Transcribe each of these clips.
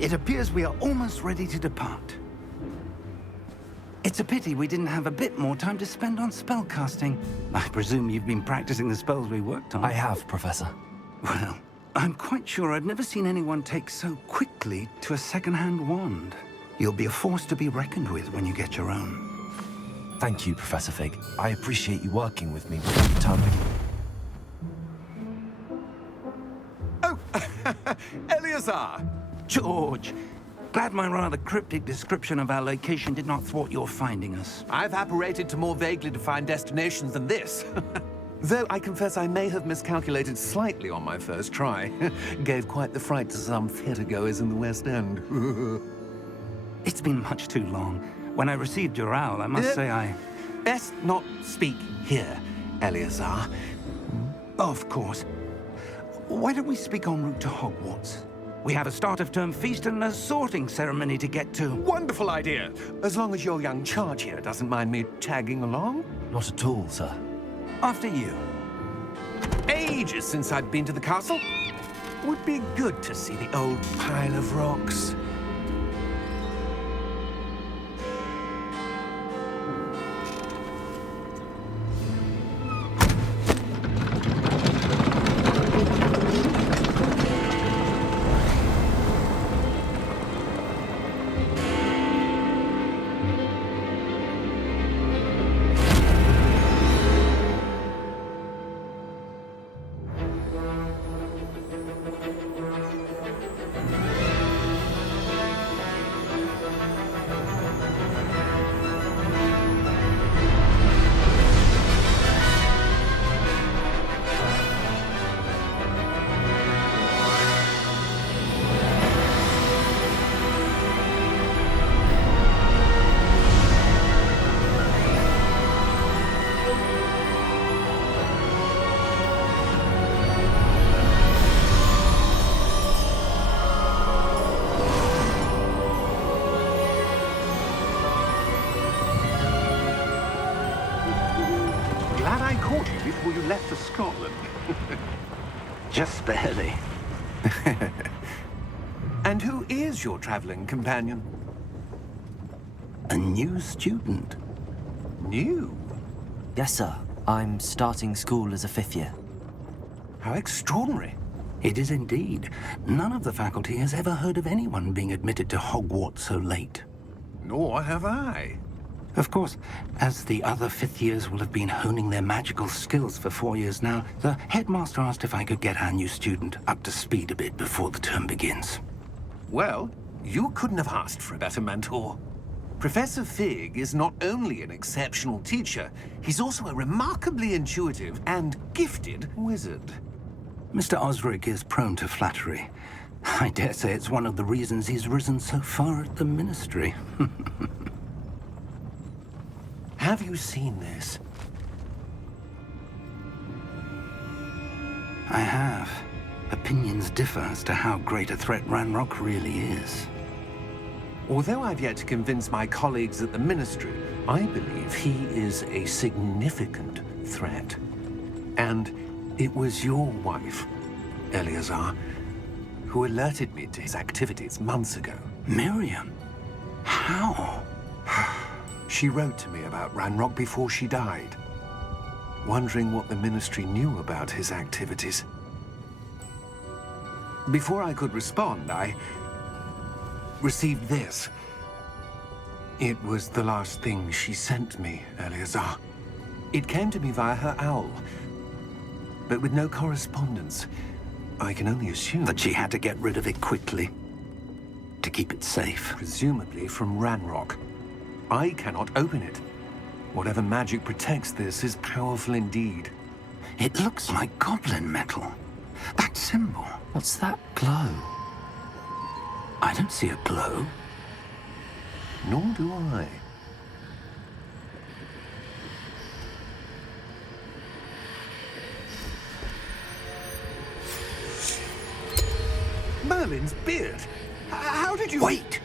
It appears we are almost ready to depart. It's a pity we didn't have a bit more time to spend on spellcasting. I presume you've been practicing the spells we worked on. I have, Professor. Well, I'm quite sure I've never seen anyone take so quickly to a second-hand wand. You'll be a force to be reckoned with when you get your own. Thank you, Professor Fig. I appreciate you working with me before the term begins. Oh, Eleazar! George, glad my rather cryptic description of our location did not thwart your finding us. I've apparated to more vaguely defined destinations than this. Though I confess I may have miscalculated slightly on my first try. Gave quite the fright to some theatre-goers in the West End. It's been much too long. When I received your owl, I must say I... Best not speak here, Eleazar. Of course. Why don't we speak en route to Hogwarts? We have a start-of-term feast and a sorting ceremony to get to. Wonderful idea! As long as your young charge here doesn't mind me tagging along. Not at all, sir. After you. Ages since I'd been to the castle. Would be good to see the old pile of rocks. Glad I caught you before you left for Scotland. Just barely. And who is your traveling companion? A new student. New? Yes, sir. I'm starting school as a 5th year. How extraordinary. It is indeed. None of the faculty has ever heard of anyone being admitted to Hogwarts so late. Nor have I. Of course, as the other 5th years will have been honing their magical skills for 4 years now, the headmaster asked if I could get our new student up to speed a bit before the term begins. Well, you couldn't have asked for a better mentor. Professor Fig is not only an exceptional teacher, he's also a remarkably intuitive and gifted wizard. Mr. Osric is prone to flattery. I dare say it's one of the reasons he's risen so far at the Ministry. Have you seen this? I have. Opinions differ as to how great a threat Ranrock really is. Although I've yet to convince my colleagues at the Ministry, I believe he is a significant threat. And it was your wife, Eleazar, who alerted me to his activities months ago. Miriam? How? She wrote to me about Ranrock before she died, wondering what the Ministry knew about his activities. Before I could respond, I received this. It was the last thing she sent me, Eleazar. It came to me via her owl, but with no correspondence. I can only assume That she had to get rid of it quickly, to keep it safe. presumably from Ranrock. I cannot open it. Whatever magic protects this is powerful indeed. It looks like goblin metal. That symbol. What's that glow? I don't see a glow. Nor do I. Merlin's beard. How did you... Wait!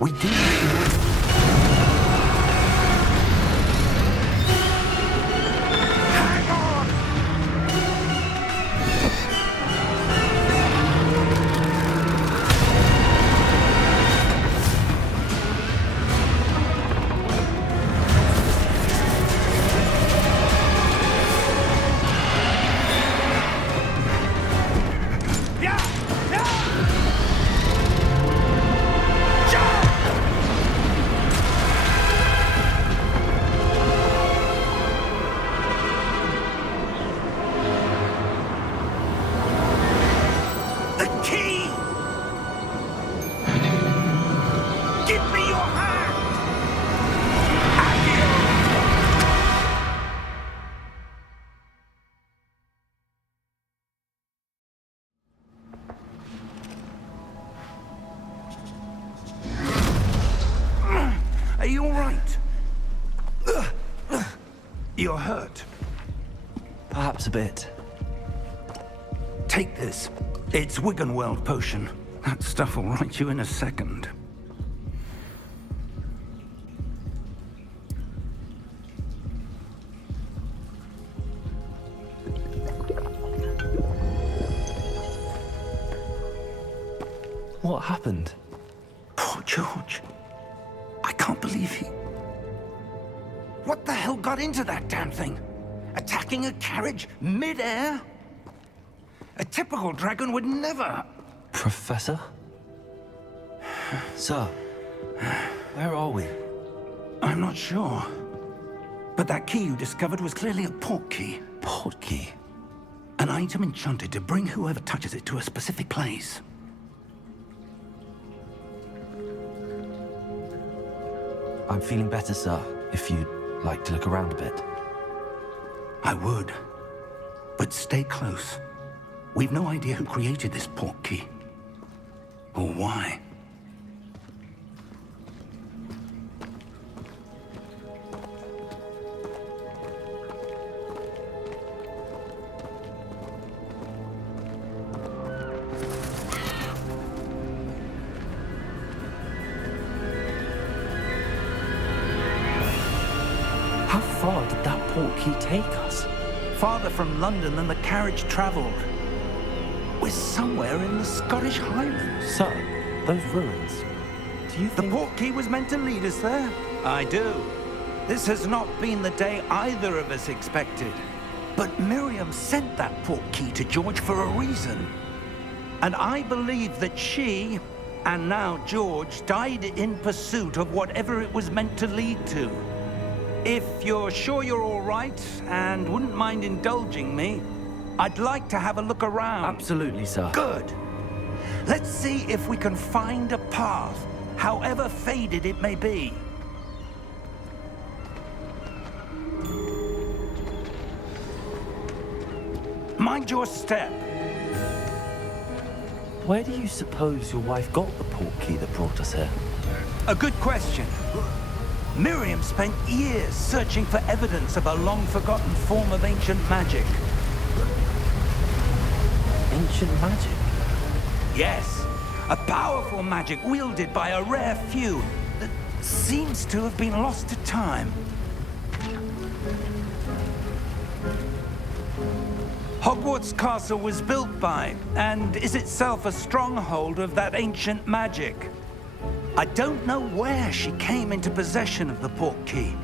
We did. You're hurt. Perhaps a bit. Take this. It's Wiggenweld potion. That stuff will right you in a second. What happened? Poor George. I can't believe he... What the hell got into that damn thing? Attacking a carriage mid-air? A typical dragon would never... Professor? Sir, where are we? I'm not sure. But that key you discovered was clearly a port key. Port key? An item enchanted to bring whoever touches it to a specific place. I'm feeling better, sir, if you'd like to look around a bit. I would. But stay close. We've no idea who created this port key. Or why. How far did that port key take us? Farther from London than the carriage traveled. We're somewhere in the Scottish Highlands. Sir, those ruins. Do you The think... port key was meant to lead us there? I do. This has not been the day either of us expected. But Miriam sent that port key to George for a reason. And I believe that she, and now George, died in pursuit of whatever it was meant to lead to. If you're sure you're all right and wouldn't mind indulging me, I'd like to have a look around. Absolutely, sir. Good. Let's see if we can find a path, however faded it may be. Mind your step. Where do you suppose your wife got the port key that brought us here? A good question. Miriam spent years searching for evidence of a long-forgotten form of ancient magic. Ancient magic? Yes, a powerful magic wielded by a rare few that seems to have been lost to time. Hogwarts Castle was built by, and is itself a stronghold of that ancient magic. I don't know where she came into possession of the port key,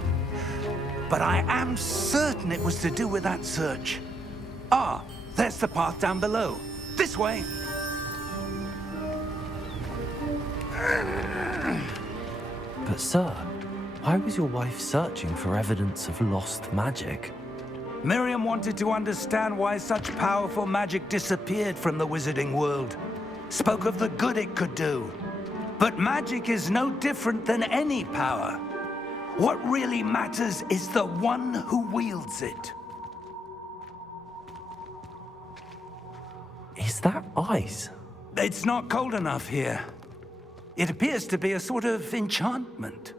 but I am certain it was to do with that search. Ah, there's the path down below. This way. But sir, why was your wife searching for evidence of lost magic? Miriam wanted to understand why such powerful magic disappeared from the wizarding world. Spoke of the good it could do. But magic is no different than any power. What really matters is the one who wields it. Is that ice? It's not cold enough here. It appears to be a sort of enchantment.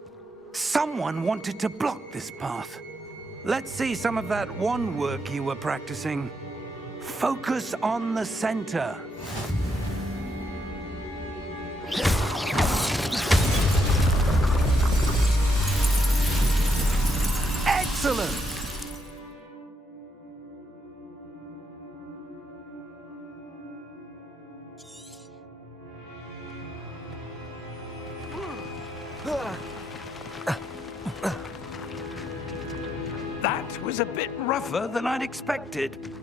Someone wanted to block this path. Let's see some of that wand work you were practicing. Focus on the center. Excellent! That was a bit rougher than I'd expected.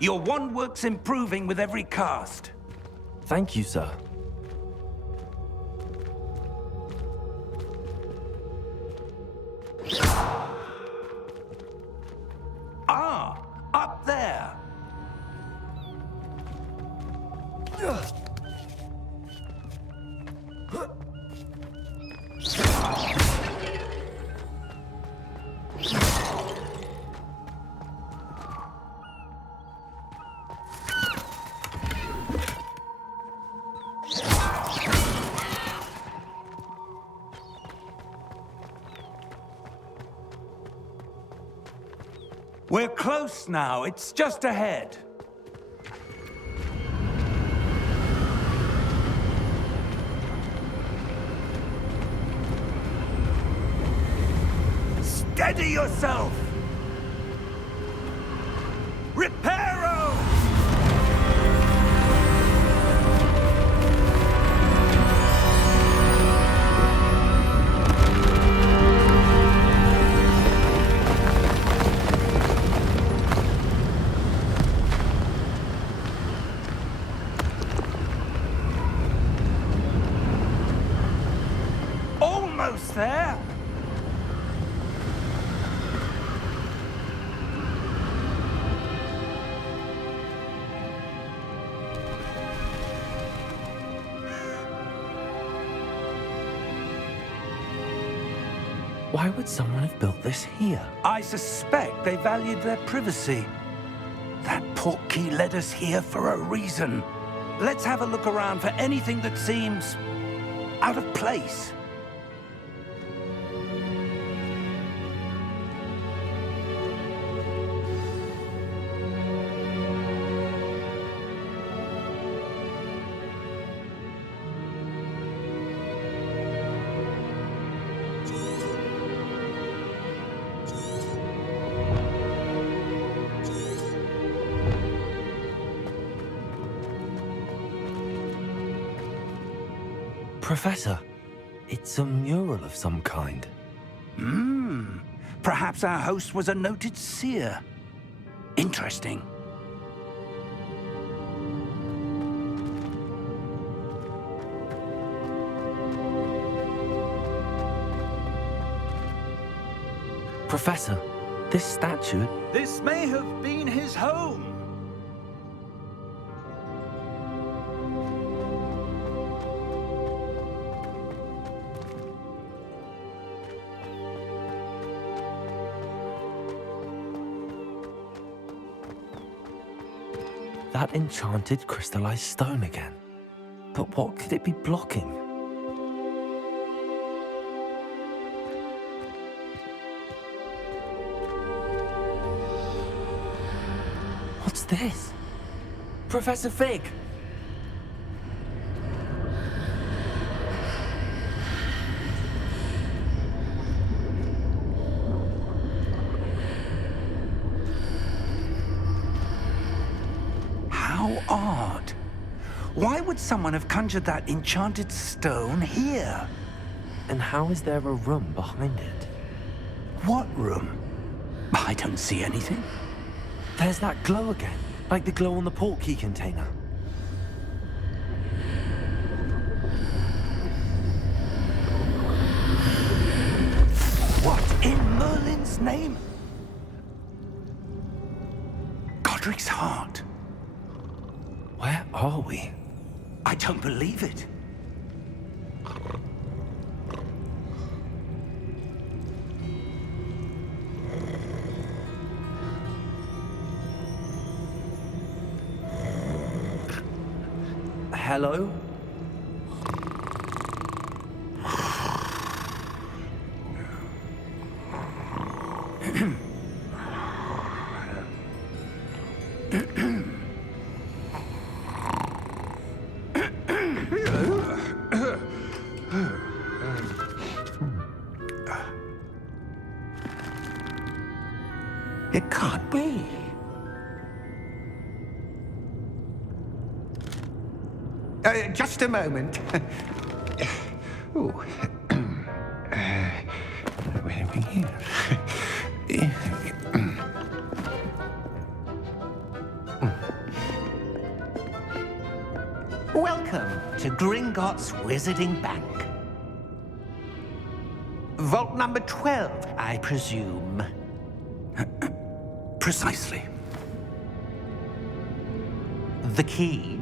Your wand work's improving with every cast. Thank you, sir. Ah, up there. We're close now. It's just ahead. Steady yourself! Reparo! Almost there! Why would someone have built this here? I suspect they valued their privacy. That portkey led us here for a reason. Let's have a look around for anything that seems out of place. Professor, it's a mural of some kind. Perhaps our host was a noted seer. Interesting. Professor, this statue... This may have been his home. That enchanted crystallized stone again. But what could it be blocking? What's this? Professor Fig! How odd. Why would someone have conjured that enchanted stone here? And how is there a room behind it? What room? I don't see anything. There's that glow again, like the glow on the portkey container. What in Merlin's name? Godric's heart. Where are we? I don't believe it. Hello? It can't be. Just a moment. Ooh. Where are we here? Welcome to Gringotts Wizarding Bank. Vault number 12, I presume. Precisely. The key?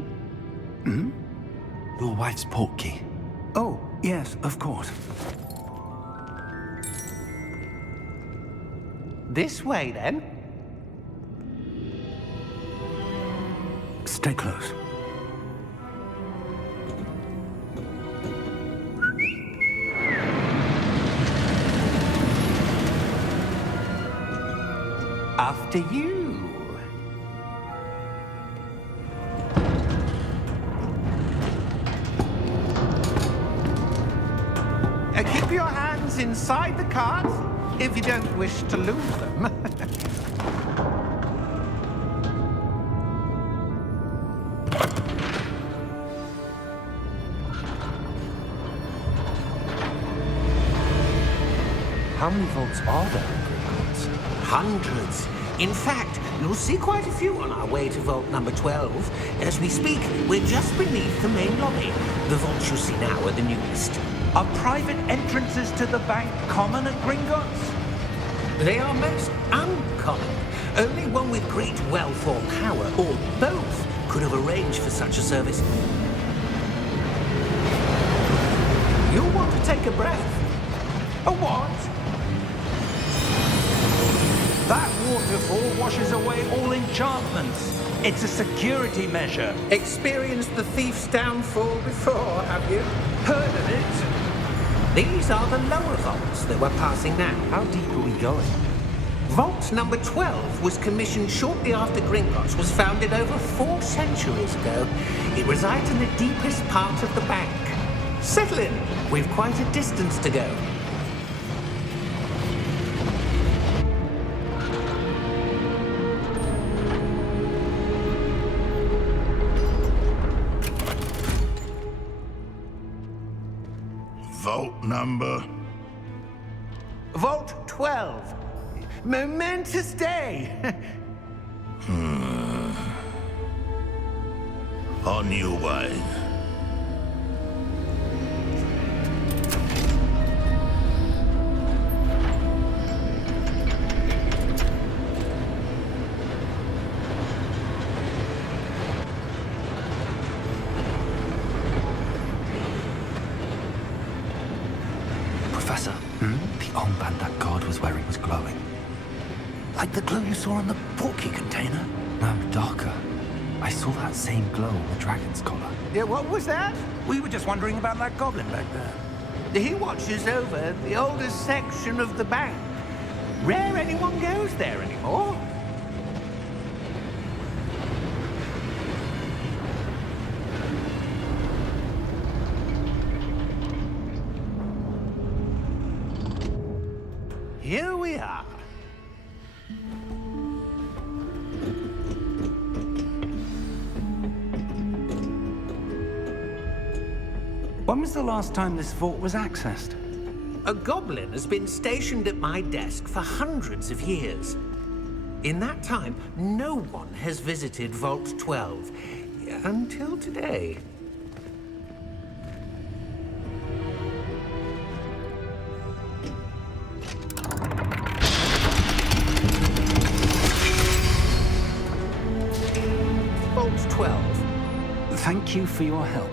Your wife's portkey. Oh, yes, of course. This way, then. Stay close. After you. Keep your hands inside the cart if you don't wish to lose them. How many vaults are there in Hogwarts? Hundreds. In fact, you'll see quite a few on our way to vault number 12. As we speak, we're just beneath the main lobby. The vaults you see now are the newest. Are private entrances to the bank common at Gringotts? They are most uncommon. Only one with great wealth or power, or both, could have arranged for such a service. You'll want to take a breath. A what? That waterfall washes away all enchantments. It's a security measure. Experienced the thief's downfall before, have you? Heard of it? These are the lower vaults that we're passing now. How deep are we going? Vault number 12 was commissioned shortly after Gringotts was founded over 4 centuries ago. It resides in the deepest part of the bank. Settle in. We've quite a distance to go. Vault number? Vault 12. Momentous day. On your way. Professor, the armband that guard was wearing was glowing. Like the glow you saw on the portkey container? No, darker. I saw that same glow on the dragon's collar. Yeah, what was that? We were just wondering about that goblin back there. He watches over the oldest section of the bank. Rare anyone goes there anymore. Here we are. When was the last time this vault was accessed? A goblin has been stationed at my desk for hundreds of years. In that time, no one has visited Vault 12. Until today. Vault 12. Thank you for your help.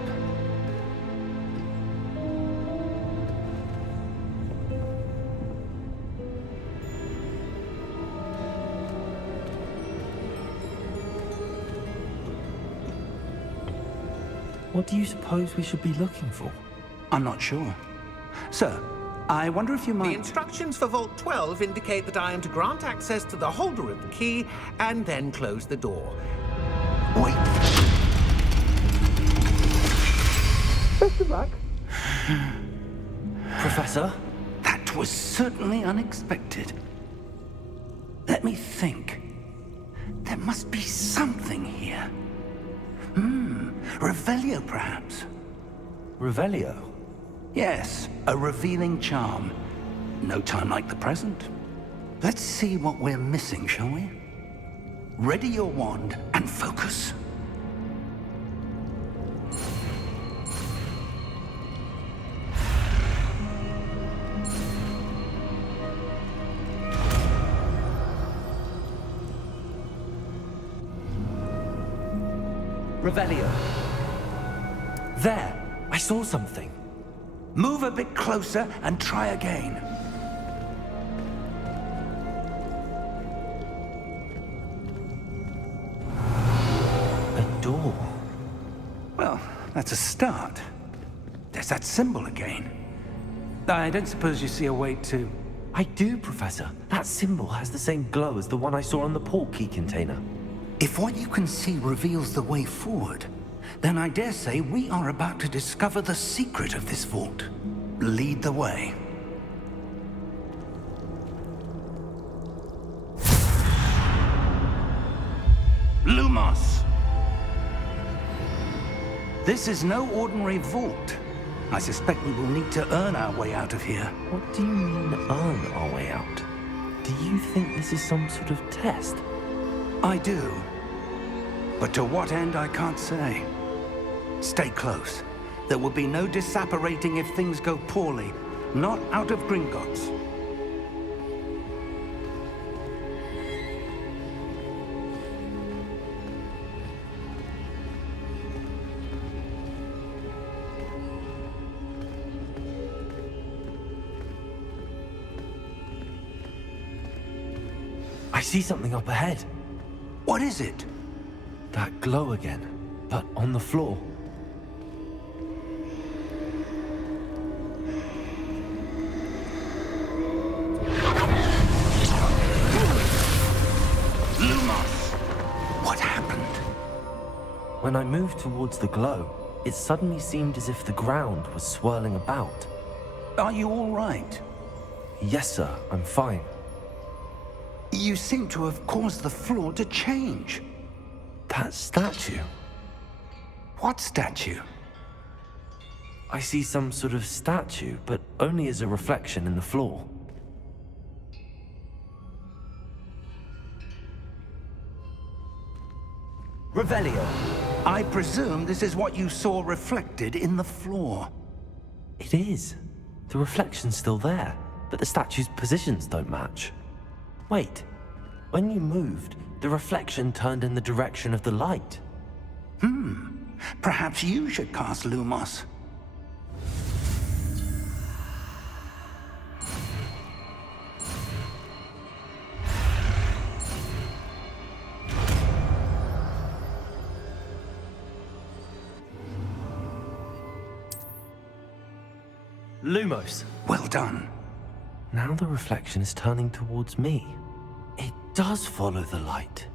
What do you suppose we should be looking for? I'm not sure. Sir, I wonder if you The might... instructions for Vault 12 indicate that I am to grant access to the holder of the key and then close the door. Wait. Best of luck. Professor? That was certainly unexpected. Let me think. There must be something here. Revelio, perhaps? Revelio? Yes, a revealing charm. No time like the present. Let's see what we're missing, shall we? Ready your wand and focus. Revelio. There! I saw something. Move a bit closer and try again. A door. Well, that's a start. There's that symbol again. I don't suppose you see a way to... I do, Professor. That symbol has the same glow as the one I saw on the port key container. If what you can see reveals the way forward, then I dare say we are about to discover the secret of this vault. Lead the way. Lumos! This is no ordinary vault. I suspect we will need to earn our way out of here. What do you mean, earn our way out? Do you think this is some sort of test? I do. But to what end, I can't say. Stay close. There will be no disapparating if things go poorly. Not out of Gringotts. I see something up ahead. What is it? That glow again, but on the floor. Lumos! What happened? When I moved towards the glow, it suddenly seemed as if the ground was swirling about. Are you all right? Yes, sir, I'm fine. You seem to have caused the floor to change. That statue. What statue? I see some sort of statue, but only as a reflection in the floor. Revelio. I presume this is what you saw reflected in the floor. It is. The reflection's still there, but the statue's positions don't match. Wait, when you moved, the reflection turned in the direction of the light. Perhaps you should cast Lumos. Lumos. Well done. Now the reflection is turning towards me. It does follow the light.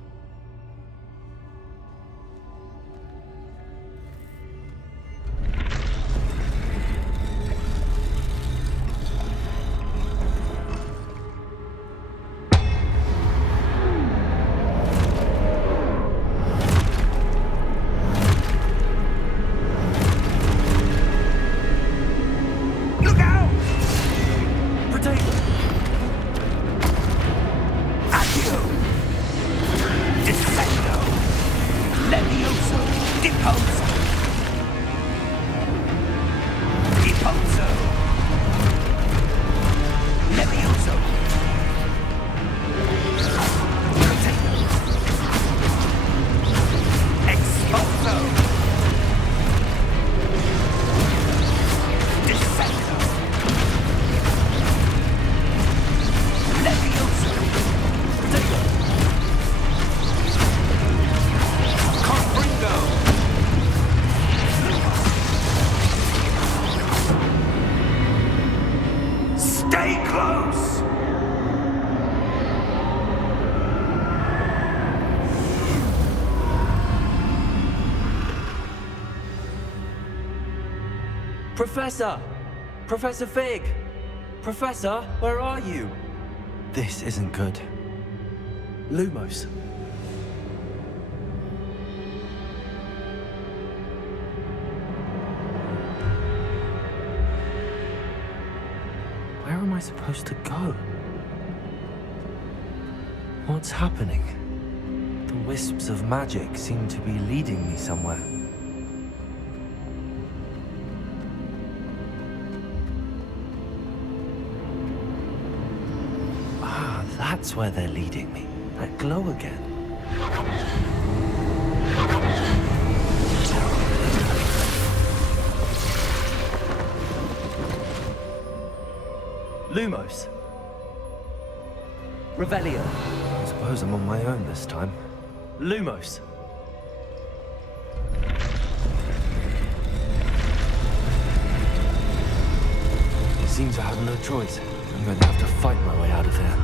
Look out! Potato! Accio! Descendo! Levioso! Deposo! Deposo! Levioso! Potato! Expulso! Descendo! Levioso! Potato! Confringo! Stay close! Professor! Professor Fig! Professor, where are you? This isn't good. Lumos. Where am I supposed to go? What's happening? The wisps of magic seem to be leading me somewhere. Ah, that's where they're leading me. That glow again. Lumos. Revelio. I suppose I'm on my own this time. Lumos. Seems I have no choice. I'm going to have to fight my way out of here.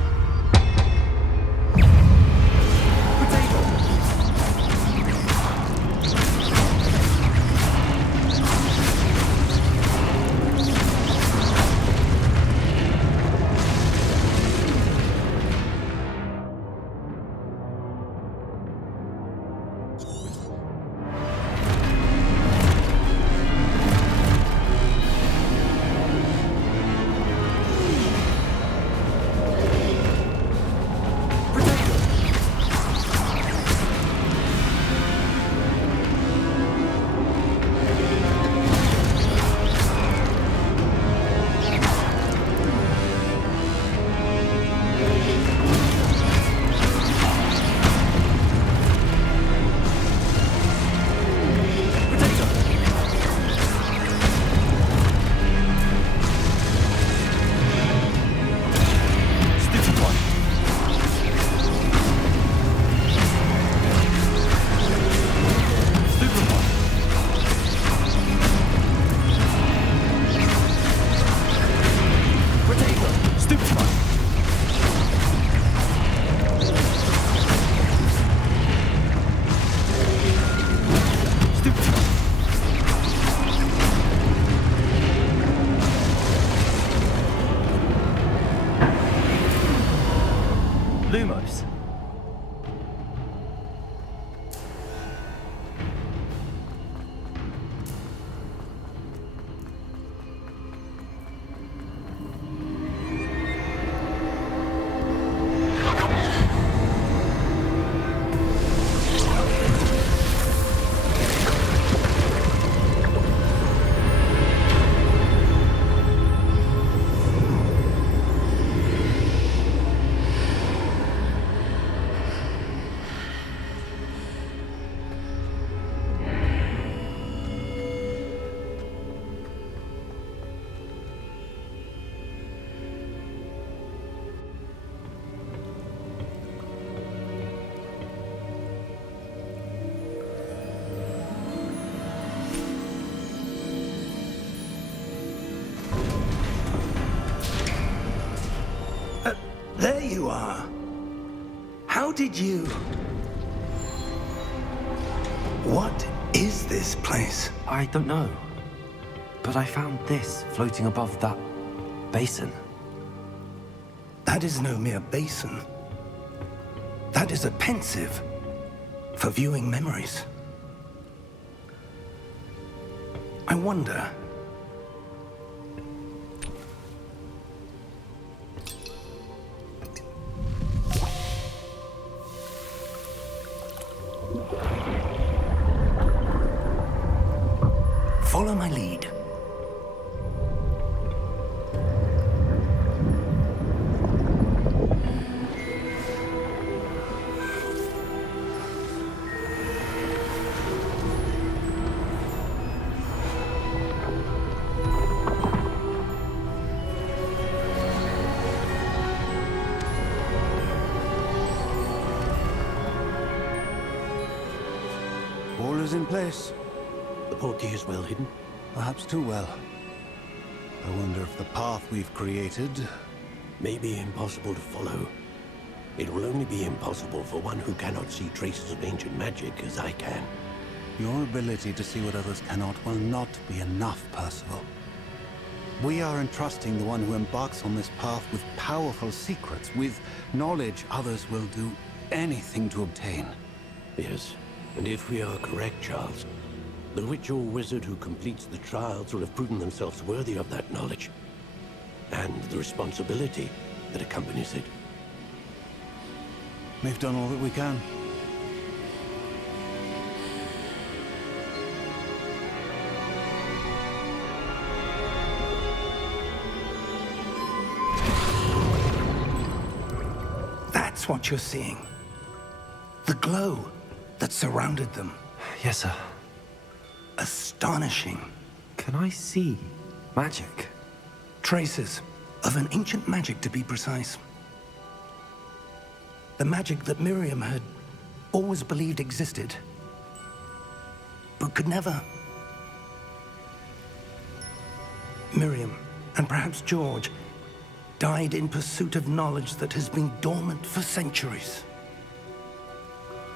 Lumos. There you are. How did you... What is this place? I don't know. But I found this floating above that basin. That is no mere basin. That is a pensive for viewing memories. I wonder... Follow my lead. All is in place. The portkey is well hidden. Perhaps too well. I wonder if the path we've created... May be impossible to follow. It will only be impossible for one who cannot see traces of ancient magic as I can. Your ability to see what others cannot will not be enough, Percival. We are entrusting the one who embarks on this path with powerful secrets, with knowledge others will do anything to obtain. Yes, and if we are correct, Charles, the witch or wizard who completes the trials will have proven themselves worthy of that knowledge, and the responsibility that accompanies it. We've done all that we can. That's what you're seeing. The glow that surrounded them. Yes, sir. Astonishing. Can I see magic? Traces of an ancient magic, to be precise. The magic that Miriam had always believed existed, but could never. Miriam, and perhaps George, died in pursuit of knowledge that has been dormant for centuries.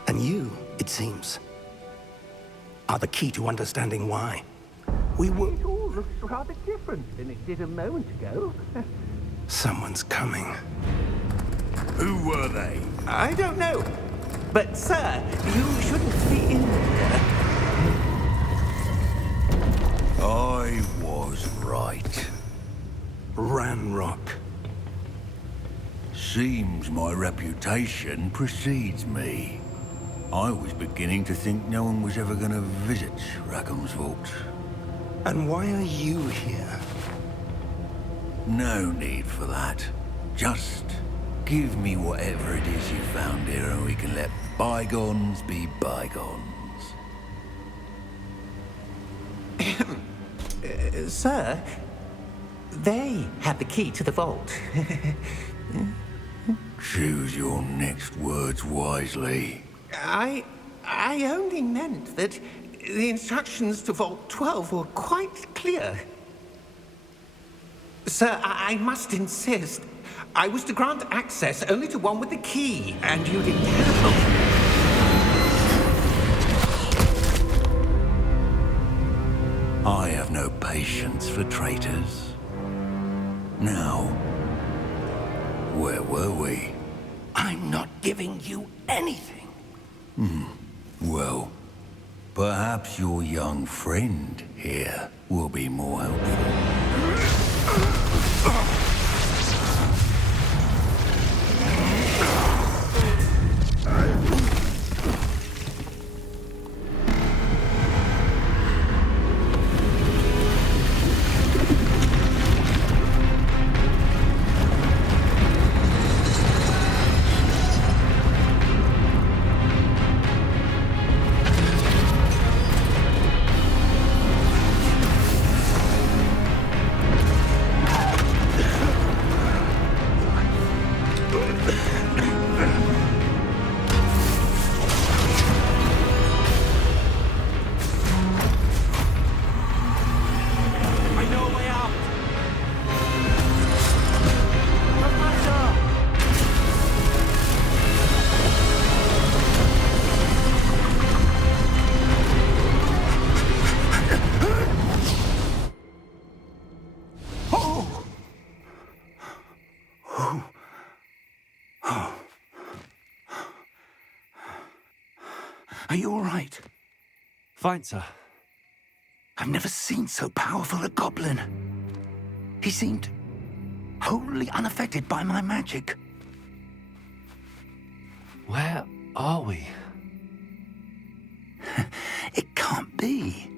And you, it seems, are the key to understanding why. We were... It all looks rather different than it did a moment ago. Someone's coming. Who were they? I don't know. But, sir, you shouldn't be in here. I was right. Ranrock. Seems my reputation precedes me. I was beginning to think no one was ever going to visit Rackham's vault. And why are you here? No need for that. Just give me whatever it is you found here and we can let bygones be bygones. Sir, they have the key to the vault. Choose your next words wisely. I only meant that the instructions to Vault 12 were quite clear. Sir, I must insist. I was to grant access only to one with the key, and you didn't have... I have no patience for traitors. Now, where were we? I'm not giving you anything. Well, perhaps your young friend here will be more helpful. Are you all right? Fine, sir. I've never seen so powerful a goblin. He seemed wholly unaffected by my magic. Where are we? It can't be.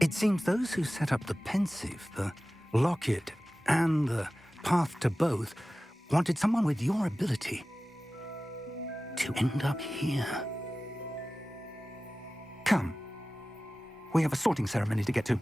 It seems those who set up the pensive, the locket, and the path to both wanted someone with your ability to end up here. Come. We have a sorting ceremony to get to.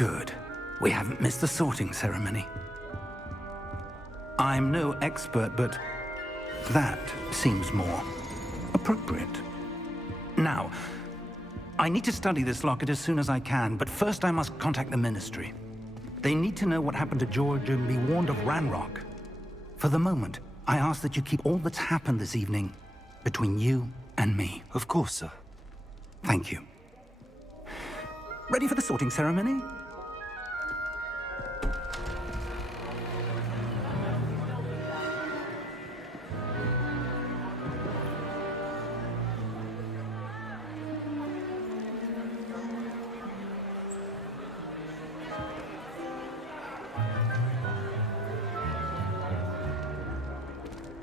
Good. We haven't missed the sorting ceremony. I'm no expert, but that seems more appropriate. Now, I need to study this locket as soon as I can, but first I must contact the Ministry. They need to know what happened to George and be warned of Ranrock. For the moment, I ask that you keep all that's happened this evening between you and me. Of course, sir. Thank you. Ready for the sorting ceremony?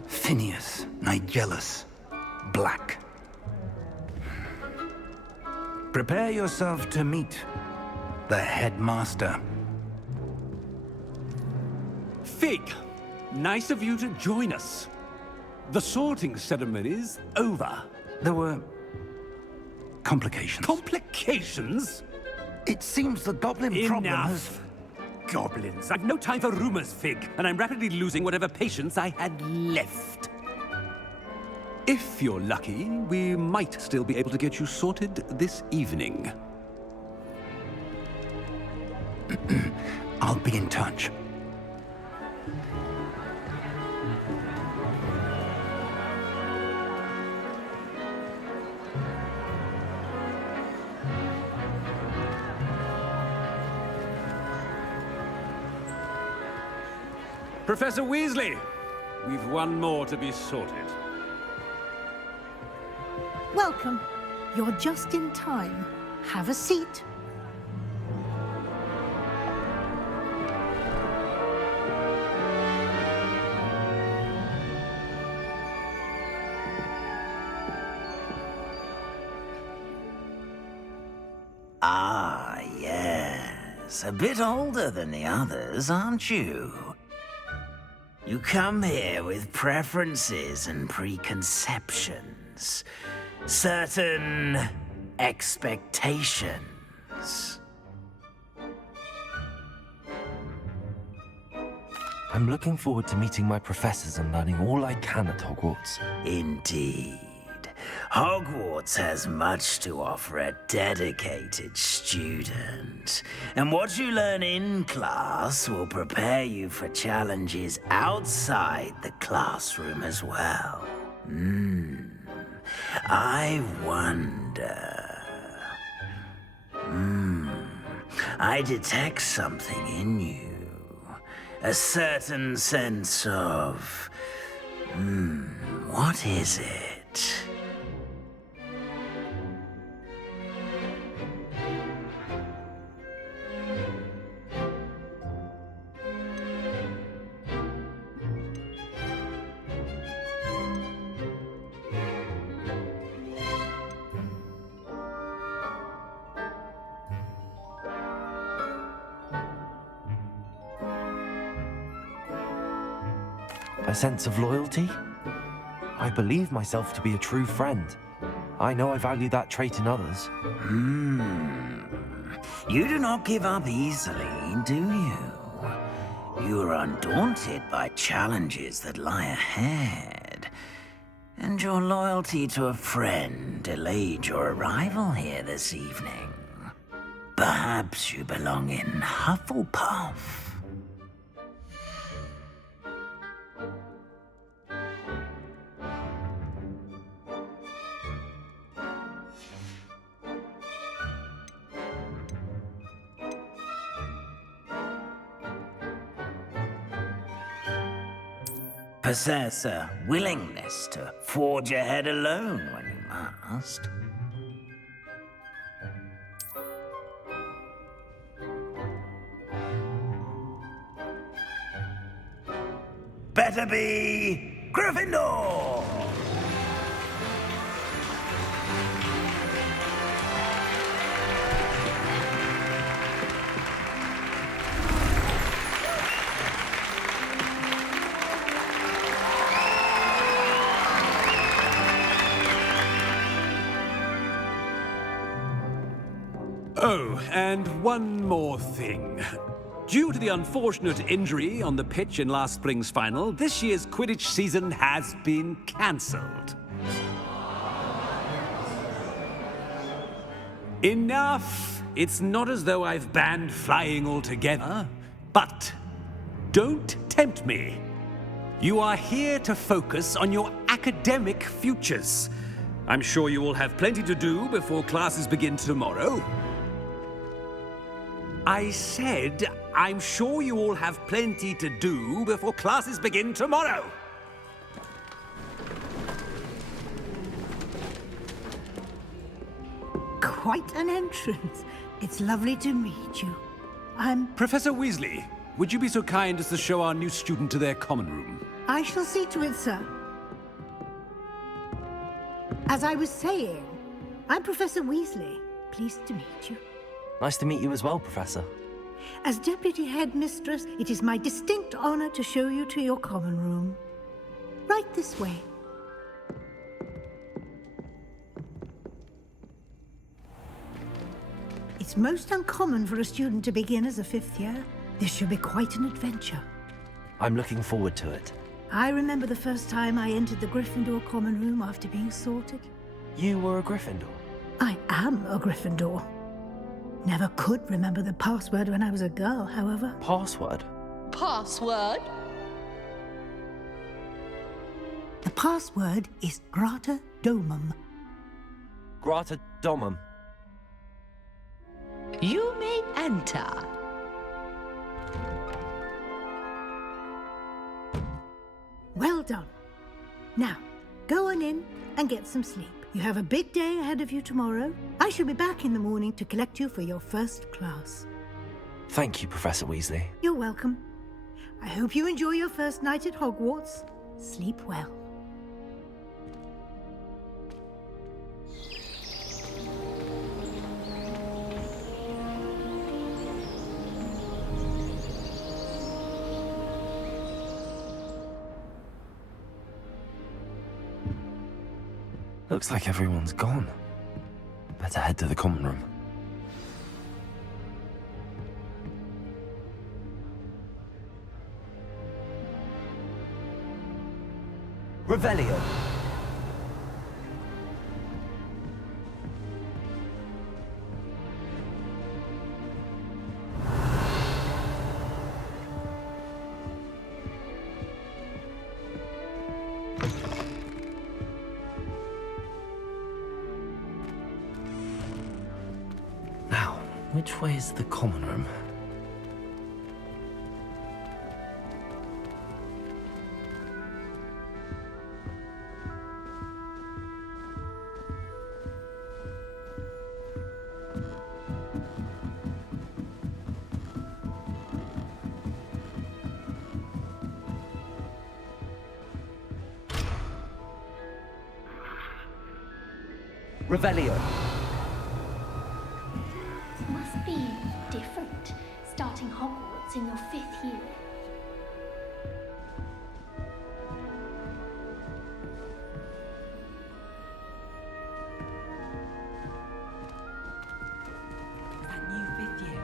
Phineas, Nigellus, Black. Prepare yourself to meet the headmaster. Fig, nice of you to join us. The sorting ceremony's over. There were complications. Complications? It seems the goblin problem has... Enough! Goblins. I've no time for rumors, Fig, and I'm rapidly losing whatever patience I had left. If you're lucky, we might still be able to get you sorted this evening. I'll be in touch. Professor Weasley, we've one more to be sorted. Welcome. You're just in time. Have a seat. Ah, yes. A bit older than the others, aren't you? You come here with preferences and preconceptions. Certain expectations. I'm looking forward to meeting my professors and learning all I can at Hogwarts. Indeed. Hogwarts has much to offer a dedicated student. And what you learn in class will prepare you for challenges outside the classroom as well. I wonder... I detect something in you. A certain sense of... what is it? A sense of loyalty? I believe myself to be a true friend. I know I value that trait in others. You do not give up easily, do you? You are undaunted by challenges that lie ahead. And your loyalty to a friend delayed your arrival here this evening. Perhaps you belong in Hufflepuff. Possess a willingness to forge ahead alone when you must. Better be Gryffindor! Oh, and one more thing. Due to the unfortunate injury on the pitch in last spring's final, this year's Quidditch season has been cancelled. Enough! It's not as though I've banned flying altogether, but don't tempt me. You are here to focus on your academic futures. I'm sure you will have plenty to do before classes begin tomorrow. I said, I'm sure you all have plenty to do before classes begin tomorrow. Quite an entrance. It's lovely to meet you. Professor Weasley, would you be so kind as to show our new student to their common room? I shall see to it, sir. As I was saying, I'm Professor Weasley. Pleased to meet you. Nice to meet you as well, Professor. As Deputy Headmistress, it is my distinct honor to show you to your common room. Right this way. It's most uncommon for a student to begin as a fifth year. This should be quite an adventure. I'm looking forward to it. I remember the first time I entered the Gryffindor common room after being sorted. You were a Gryffindor? I am a Gryffindor. Never could remember the password when I was a girl, however. Password? Password? The password is Grata Domum. Grata Domum. You may enter. Well done. Now, go on in and get some sleep. You have a big day ahead of you tomorrow. I shall be back in the morning to collect you for your first class. Thank you, Professor Weasley. You're welcome. I hope you enjoy your first night at Hogwarts. Sleep well. Looks like everyone's gone. Better head to the common room. Revelio. Now, which way is the common room? Revelio. It must be different, starting Hogwarts in your 5th year. That new 5th year.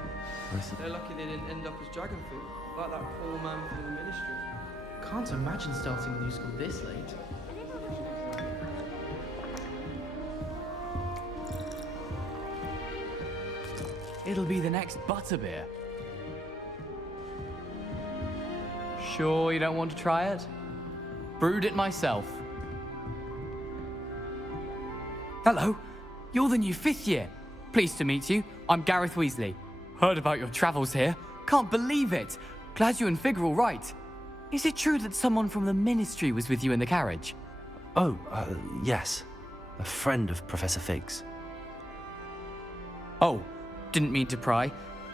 They're lucky they didn't end up as dragon food, like that poor man from the Ministry. Can't imagine starting a new school this late. It'll be the next butterbeer. Sure you don't want to try it? Brewed it myself. Hello, you're the new 5th year. Pleased to meet you. I'm Gareth Weasley. Heard about your travels here. Can't believe it. Glad you and Fig are all right. Is it true that someone from the Ministry was with you in the carriage? Oh, yes. A friend of Professor Fig's. Oh, didn't mean to pry.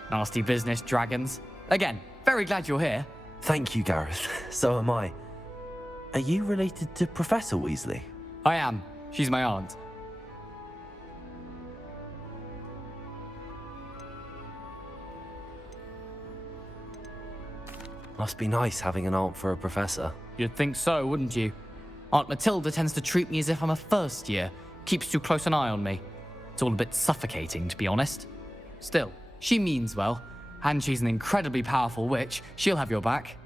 Nasty business, dragons. Again, very glad you're here. Thank you, Gareth. So am I. Are you related to Professor Weasley? I am. She's my aunt. Must be nice having an aunt for a professor. You'd think so, wouldn't you? Aunt Matilda tends to treat me as if I'm a first year. Keeps too close an eye on me. It's all a bit suffocating, to be honest. Still, she means well, and she's an incredibly powerful witch. She'll have your back.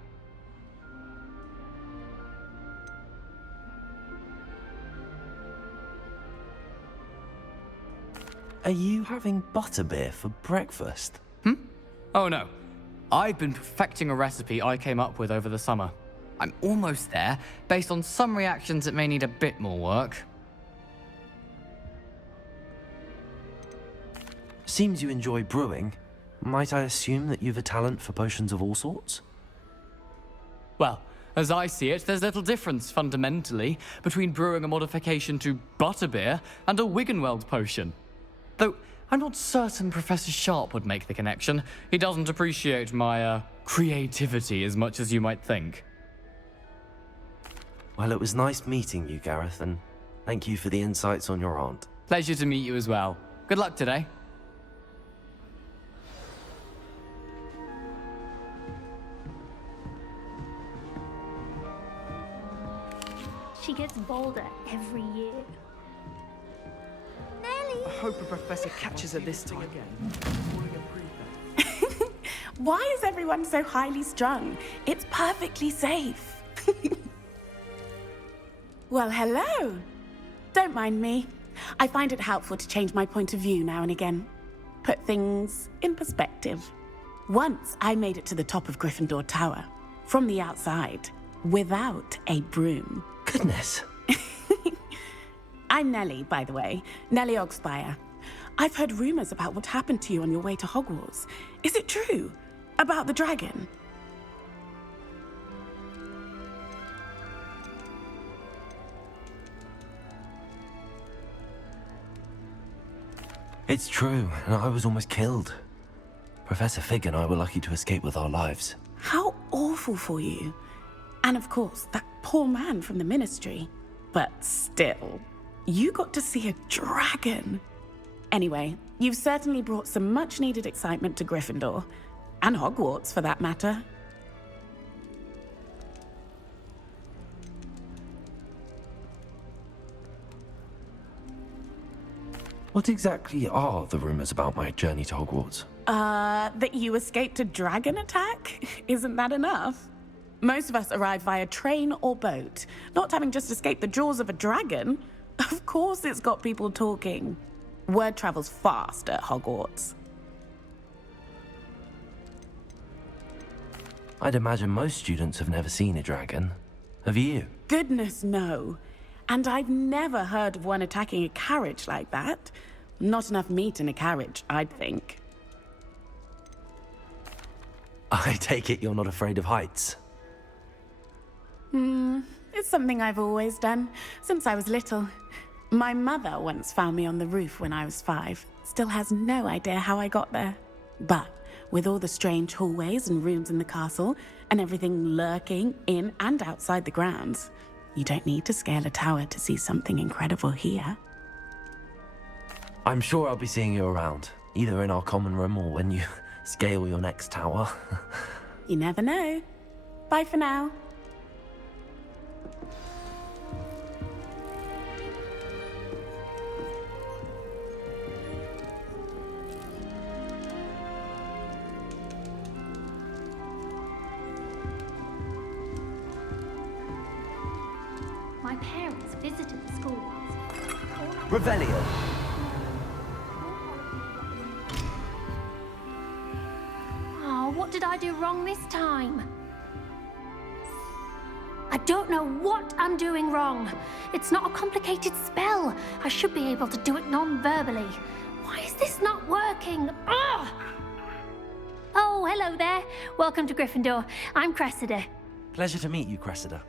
Are you having butterbeer for breakfast? Oh no. I've been perfecting a recipe I came up with over the summer. I'm almost there, based on some reactions that may need a bit more work. Seems you enjoy brewing. Might I assume that you've a talent for potions of all sorts? Well, as I see it, there's little difference, fundamentally, between brewing a modification to butterbeer and a Wiggenweld potion. Though, I'm not certain Professor Sharp would make the connection. He doesn't appreciate my, creativity as much as you might think. Well, it was nice meeting you, Gareth, and thank you for the insights on your aunt. Pleasure to meet you as well. Good luck today. She gets bolder every year. I hope a professor catches her this time. Why is everyone so highly strung? It's perfectly safe. Well, hello. Don't mind me. I find it helpful to change my point of view now and again. Put things in perspective. Once I made it to the top of Gryffindor Tower, from the outside, without a broom. Goodness. I'm Nellie, by the way. Nellie Ogspire. I've heard rumors about what happened to you on your way to Hogwarts. Is it true? About the dragon? It's true, and I was almost killed. Professor Fig and I were lucky to escape with our lives. How awful for you. And of course, that poor man from the Ministry. But still, you got to see a dragon. Anyway, you've certainly brought some much-needed excitement to Gryffindor. And Hogwarts, for that matter. What exactly are the rumors about my journey to Hogwarts? That you escaped a dragon attack? Isn't that enough? Most of us arrive via train or boat, not having just escaped the jaws of a dragon. Of course it's got people talking. Word travels fast at Hogwarts. I'd imagine most students have never seen a dragon. Have you? Goodness, no. And I've never heard of one attacking a carriage like that. Not enough meat in a carriage, I'd think. I take it you're not afraid of heights. It's something I've always done, since I was little. My mother once found me on the roof when I was 5. Still has no idea how I got there. But with all the strange hallways and rooms in the castle, and everything lurking in and outside the grounds, you don't need to scale a tower to see something incredible here. I'm sure I'll be seeing you around, either in our common room or when you scale your next tower. You never know. Bye for now. My parents visited the school once. Revelio. Oh, what did I do wrong this time? I don't know what I'm doing wrong. It's not a complicated spell. I should be able to do it non-verbally. Why is this not working? Ugh! Oh, hello there. Welcome to Gryffindor. I'm Cressida. Pleasure to meet you, Cressida.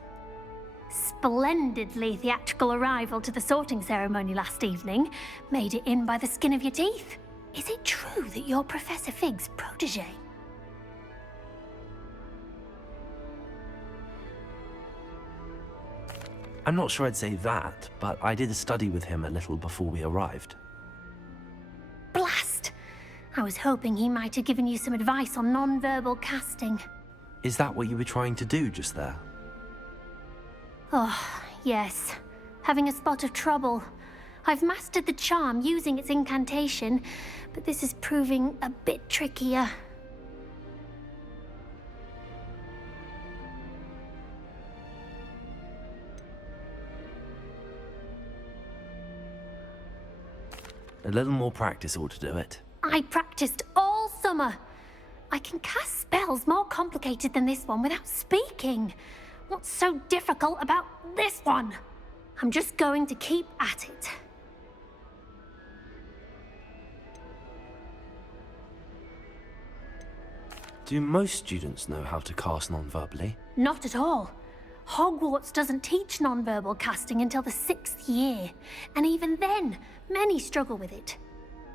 Splendidly theatrical arrival to the sorting ceremony last evening. Made it in by the skin of your teeth. Is it true that you're Professor Fig's protege? I'm not sure I'd say that, but I did study with him a little before we arrived. Blast! I was hoping he might have given you some advice on non-verbal casting. Is that what you were trying to do just there? Oh, yes. Having a spot of trouble. I've mastered the charm using its incantation, but this is proving a bit trickier. A little more practice ought to do it. I practiced all summer. I can cast spells more complicated than this one without speaking. What's so difficult about this one? I'm just going to keep at it. Do most students know how to cast non-verbally? Not at all. Hogwarts doesn't teach nonverbal casting until the 6th year, and even then, many struggle with it.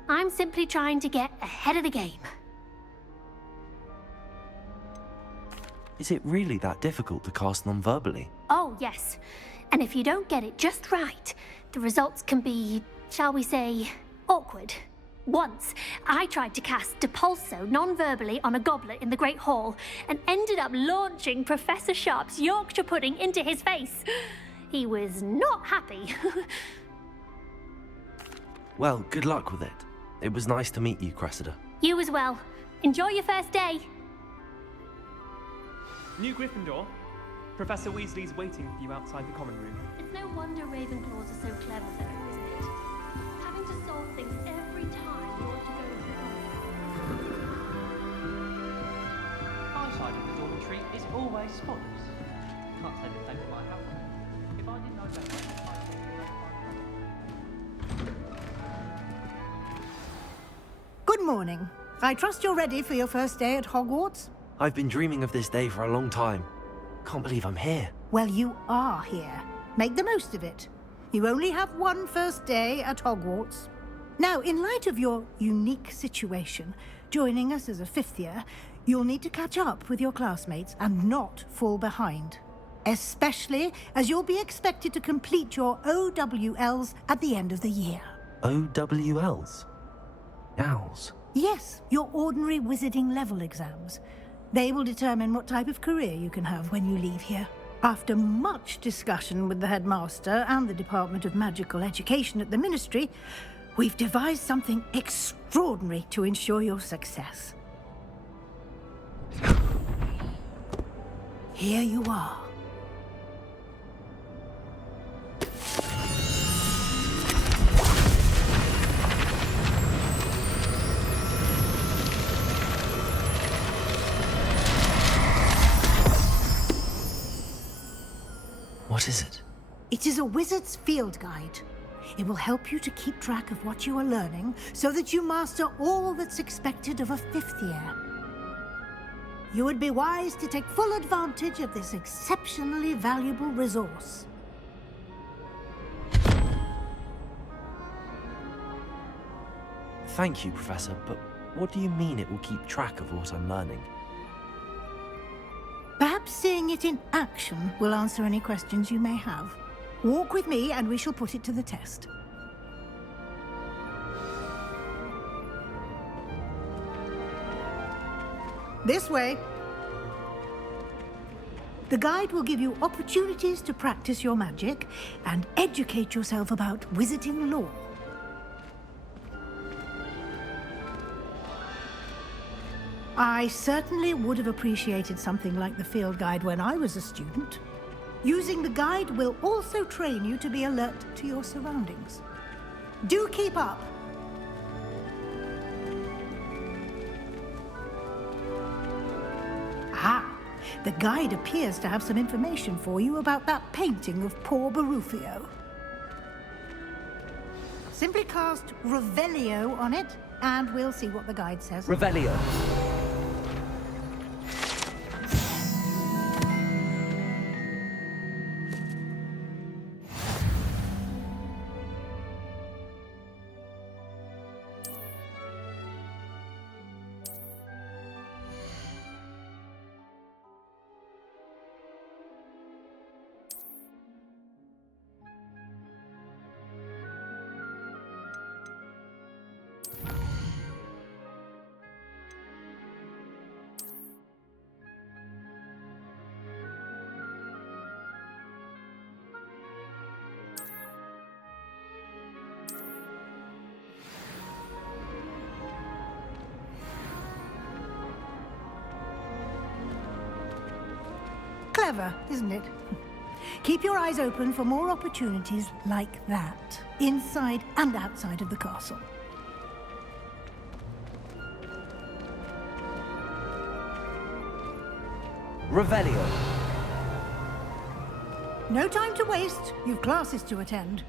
I'm simply trying to get ahead of the game. Is it really that difficult to cast non-verbally? Oh, yes. And if you don't get it just right, the results can be, shall we say, awkward. Once, I tried to cast Depulso non-verbally on a goblet in the Great Hall and ended up launching Professor Sharp's Yorkshire pudding into his face. He was not happy. Well, good luck with it. It was nice to meet you, Cressida. You as well. Enjoy your first day. New Gryffindor. Professor Weasley's waiting for you outside the common room. It's no wonder Ravenclaws are so clever, though, isn't it? Having to solve things every time you want to go My side of the dormitory is always spotless. Can't say the same for my house. If I didn't know better, Good morning. I trust you're ready for your first day at Hogwarts? I've been dreaming of this day for a long time. Can't believe I'm here. Well, you are here. Make the most of it. You only have one first day at Hogwarts. Now, in light of your unique situation, joining us as a 5th year, you'll need to catch up with your classmates and not fall behind. Especially as you'll be expected to complete your OWLs at the end of the year. OWLs? Owls? Yes, your ordinary wizarding level exams. They will determine what type of career you can have when you leave here. After much discussion with the headmaster and the Department of Magical Education at the Ministry, we've devised something extraordinary to ensure your success. Here you are. What is it? It is a wizard's field guide. It will help you to keep track of what you are learning so that you master all that's expected of a 5th year. You would be wise to take full advantage of this exceptionally valuable resource. Thank you, Professor, but what do you mean it will keep track of what I'm learning? Perhaps seeing it in action will answer any questions you may have. Walk with me and we shall put it to the test. This way. The guide will give you opportunities to practice your magic and educate yourself about wizarding lore. I certainly would have appreciated something like the field guide when I was a student. Using the guide will also train you to be alert to your surroundings. Do keep up! Ah, the guide appears to have some information for you about that painting of poor Barufio. Simply cast Revelio on it, and we'll see what the guide says. Revelio. Clever, isn't it? Keep your eyes open for more opportunities like that, inside and outside of the castle. Revelio. No time to waste. You've classes to attend.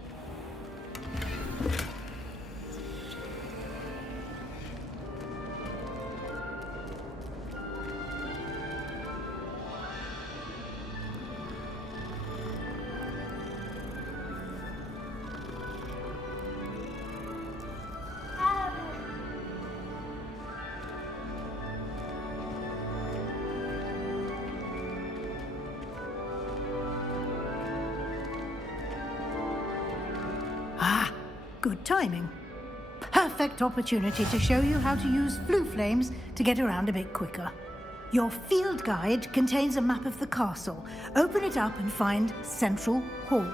Ah, good timing. Perfect opportunity to show you how to use flue flames to get around a bit quicker. Your field guide contains a map of the castle. Open it up and find Central Hall.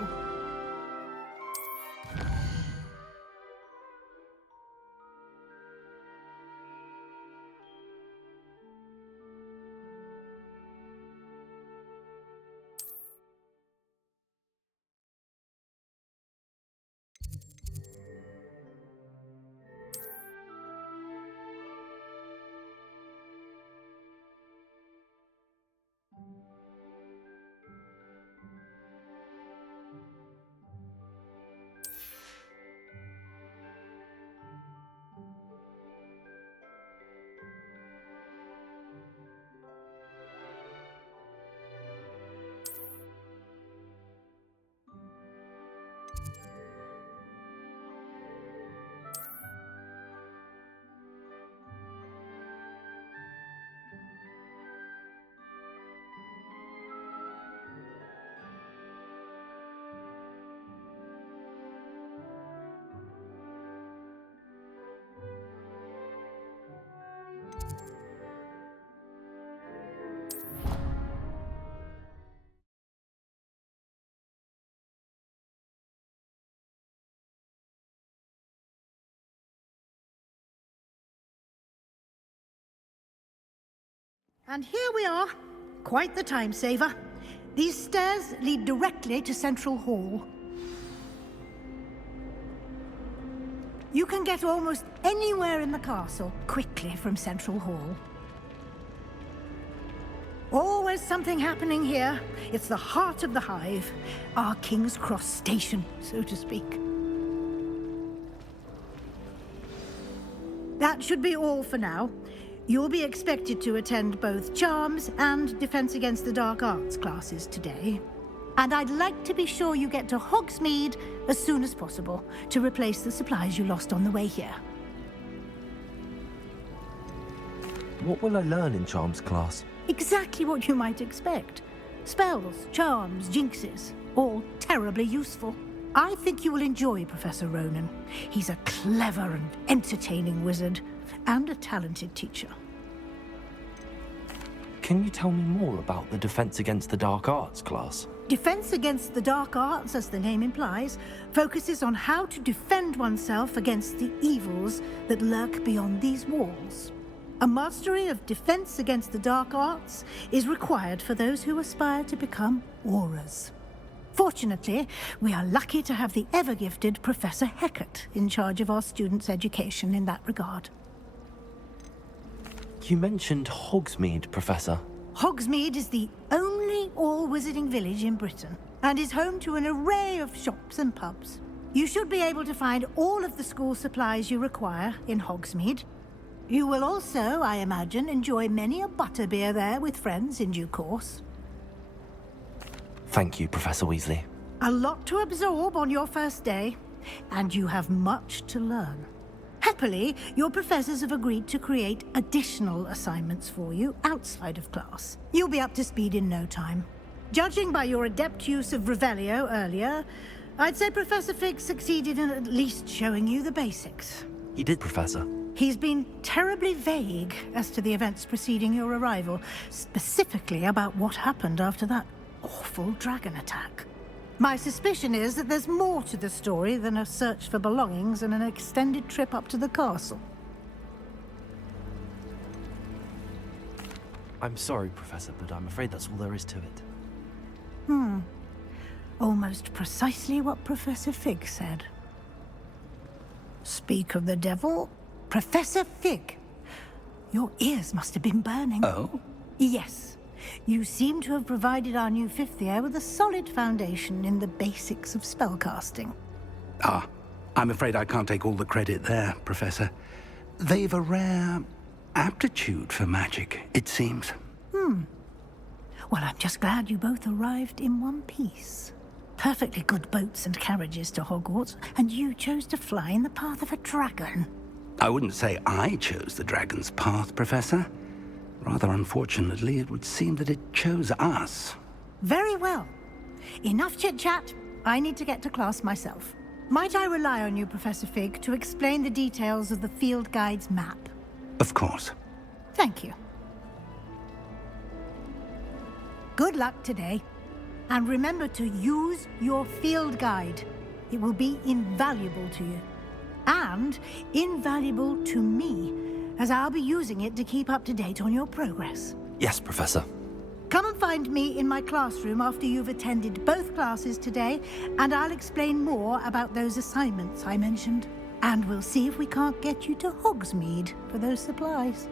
And here we are. Quite the time saver. These stairs lead directly to Central Hall. You can get almost anywhere in the castle quickly from Central Hall. Always something happening here. It's the heart of the hive, our King's Cross station, so to speak. That should be all for now. You'll be expected to attend both Charms and Defense Against the Dark Arts classes today. And I'd like to be sure you get to Hogsmeade as soon as possible to replace the supplies you lost on the way here. What will I learn in Charms class? Exactly what you might expect. Spells, charms, jinxes, all terribly useful. I think you will enjoy Professor Ronan. He's a clever and entertaining wizard, and a talented teacher. Can you tell me more about the Defense Against the Dark Arts class? Defense Against the Dark Arts, as the name implies, focuses on how to defend oneself against the evils that lurk beyond these walls. A mastery of Defense Against the Dark Arts is required for those who aspire to become Aurors. Fortunately, we are lucky to have the ever-gifted Professor Hecat in charge of our students' education in that regard. You mentioned Hogsmeade, Professor. Hogsmeade is the only all-wizarding village in Britain, and is home to an array of shops and pubs. You should be able to find all of the school supplies you require in Hogsmeade. You will also, I imagine, enjoy many a butterbeer there with friends in due course. Thank you, Professor Weasley. A lot to absorb on your first day, and you have much to learn. Happily, your professors have agreed to create additional assignments for you outside of class. You'll be up to speed in no time. Judging by your adept use of Revelio earlier, I'd say Professor Fig succeeded in at least showing you the basics. He did, Professor. He's been terribly vague as to the events preceding your arrival, specifically about what happened after that awful dragon attack. My suspicion is that there's more to the story than a search for belongings and an extended trip up to the castle. I'm sorry, Professor, but I'm afraid that's all there is to it. Almost precisely what Professor Fig said. Speak of the devil, Professor Fig. Your ears must have been burning. Oh? Yes. You seem to have provided our new fifth year with a solid foundation in the basics of spellcasting. Ah, I'm afraid I can't take all the credit there, Professor. They've a rare aptitude for magic, it seems. Well, I'm just glad you both arrived in one piece. Perfectly good boats and carriages to Hogwarts, and you chose to fly in the path of a dragon. I wouldn't say I chose the dragon's path, Professor. Rather unfortunately, it would seem that it chose us. Very well. Enough chit-chat. I need to get to class myself. Might I rely on you, Professor Fig, to explain the details of the field guide's map? Of course. Thank you. Good luck today. And remember to use your field guide. It will be invaluable to you. And invaluable to me, as I'll be using it to keep up to date on your progress. Yes, Professor. Come and find me in my classroom after you've attended both classes today, and I'll explain more about those assignments I mentioned. And we'll see if we can't get you to Hogsmeade for those supplies.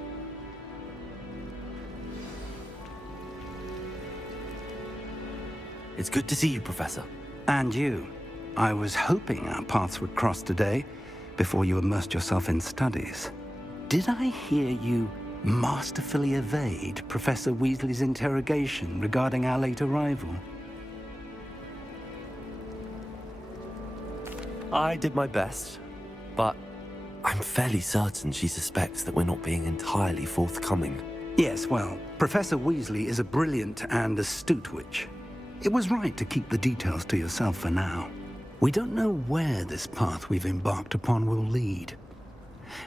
It's good to see you, Professor. And you. I was hoping our paths would cross today, before you immersed yourself in studies. Did I hear you masterfully evade Professor Weasley's interrogation regarding our late arrival? I did my best, but I'm fairly certain she suspects that we're not being entirely forthcoming. Yes, well, Professor Weasley is a brilliant and astute witch. It was right to keep the details to yourself for now. We don't know where this path we've embarked upon will lead.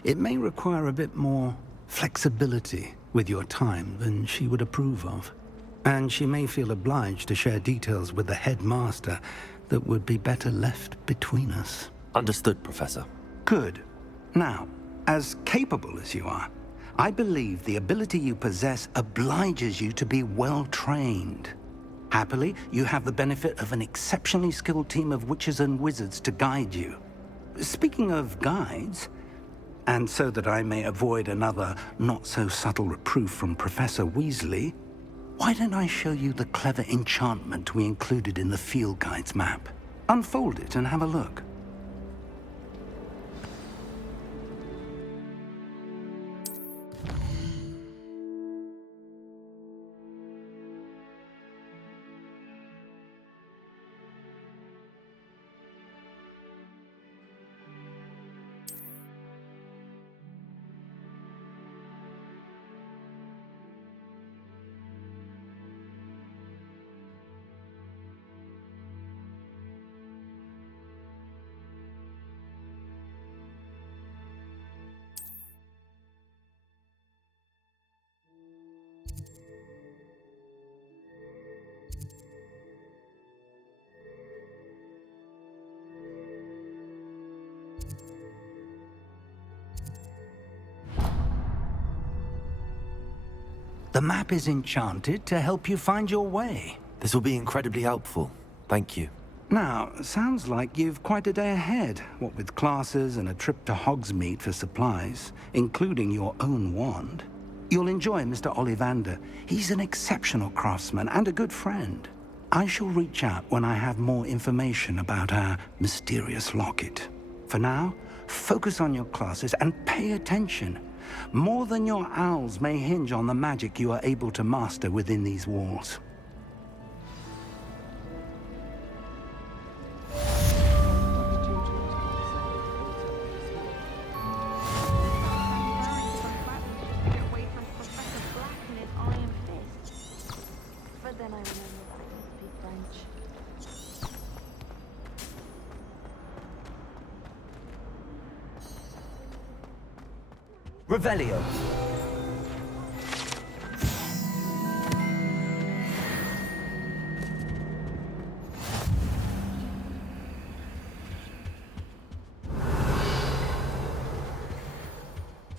It may require a bit more flexibility with your time than she would approve of. And she may feel obliged to share details with the headmaster that would be better left between us. Understood, Professor. Good. Now, as capable as you are, I believe the ability you possess obliges you to be well trained. Happily, you have the benefit of an exceptionally skilled team of witches and wizards to guide you. Speaking of guides, and so that I may avoid another not-so-subtle reproof from Professor Weasley, why don't I show you the clever enchantment we included in the field guide's map? Unfold it and have a look. The map is enchanted to help you find your way. This will be incredibly helpful. Thank you. Now, sounds like you've quite a day ahead, what with classes and a trip to Hogsmeade for supplies, including your own wand. You'll enjoy Mr. Ollivander. He's an exceptional craftsman and a good friend. I shall reach out when I have more information about our mysterious locket. For now, focus on your classes and pay attention. More than your owls may hinge on the magic you are able to master within these walls. Revelio.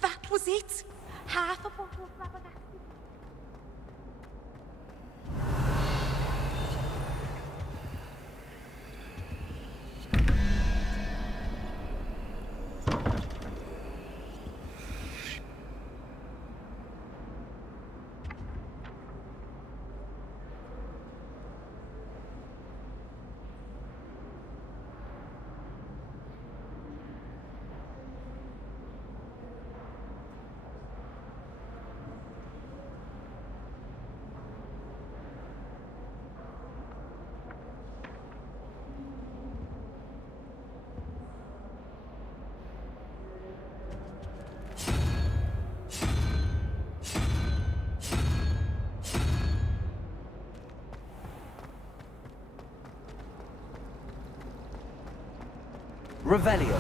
That was it! Half a bottle of flabbergasted. Revelio.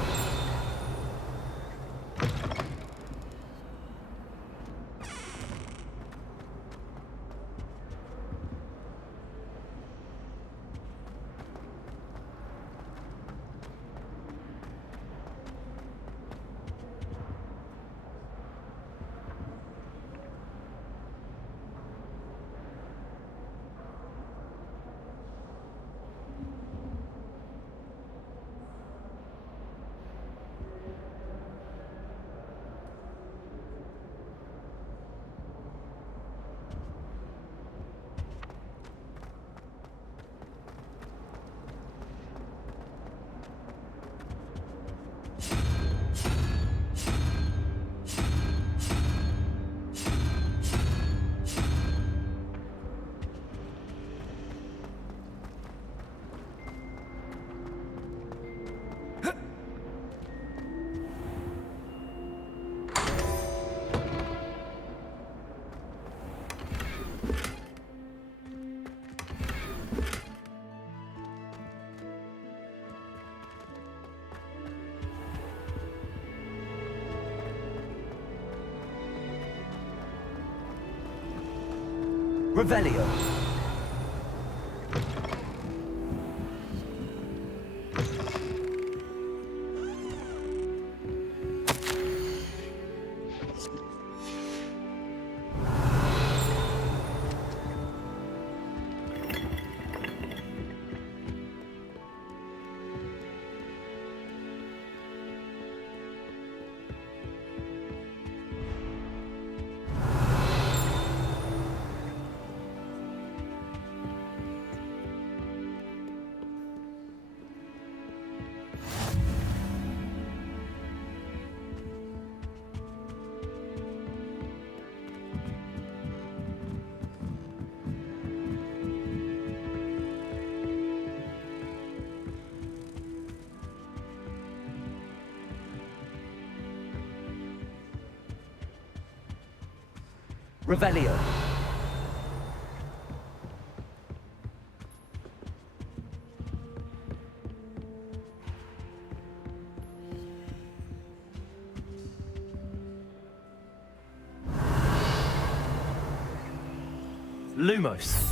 Revelio. Revelio. Lumos.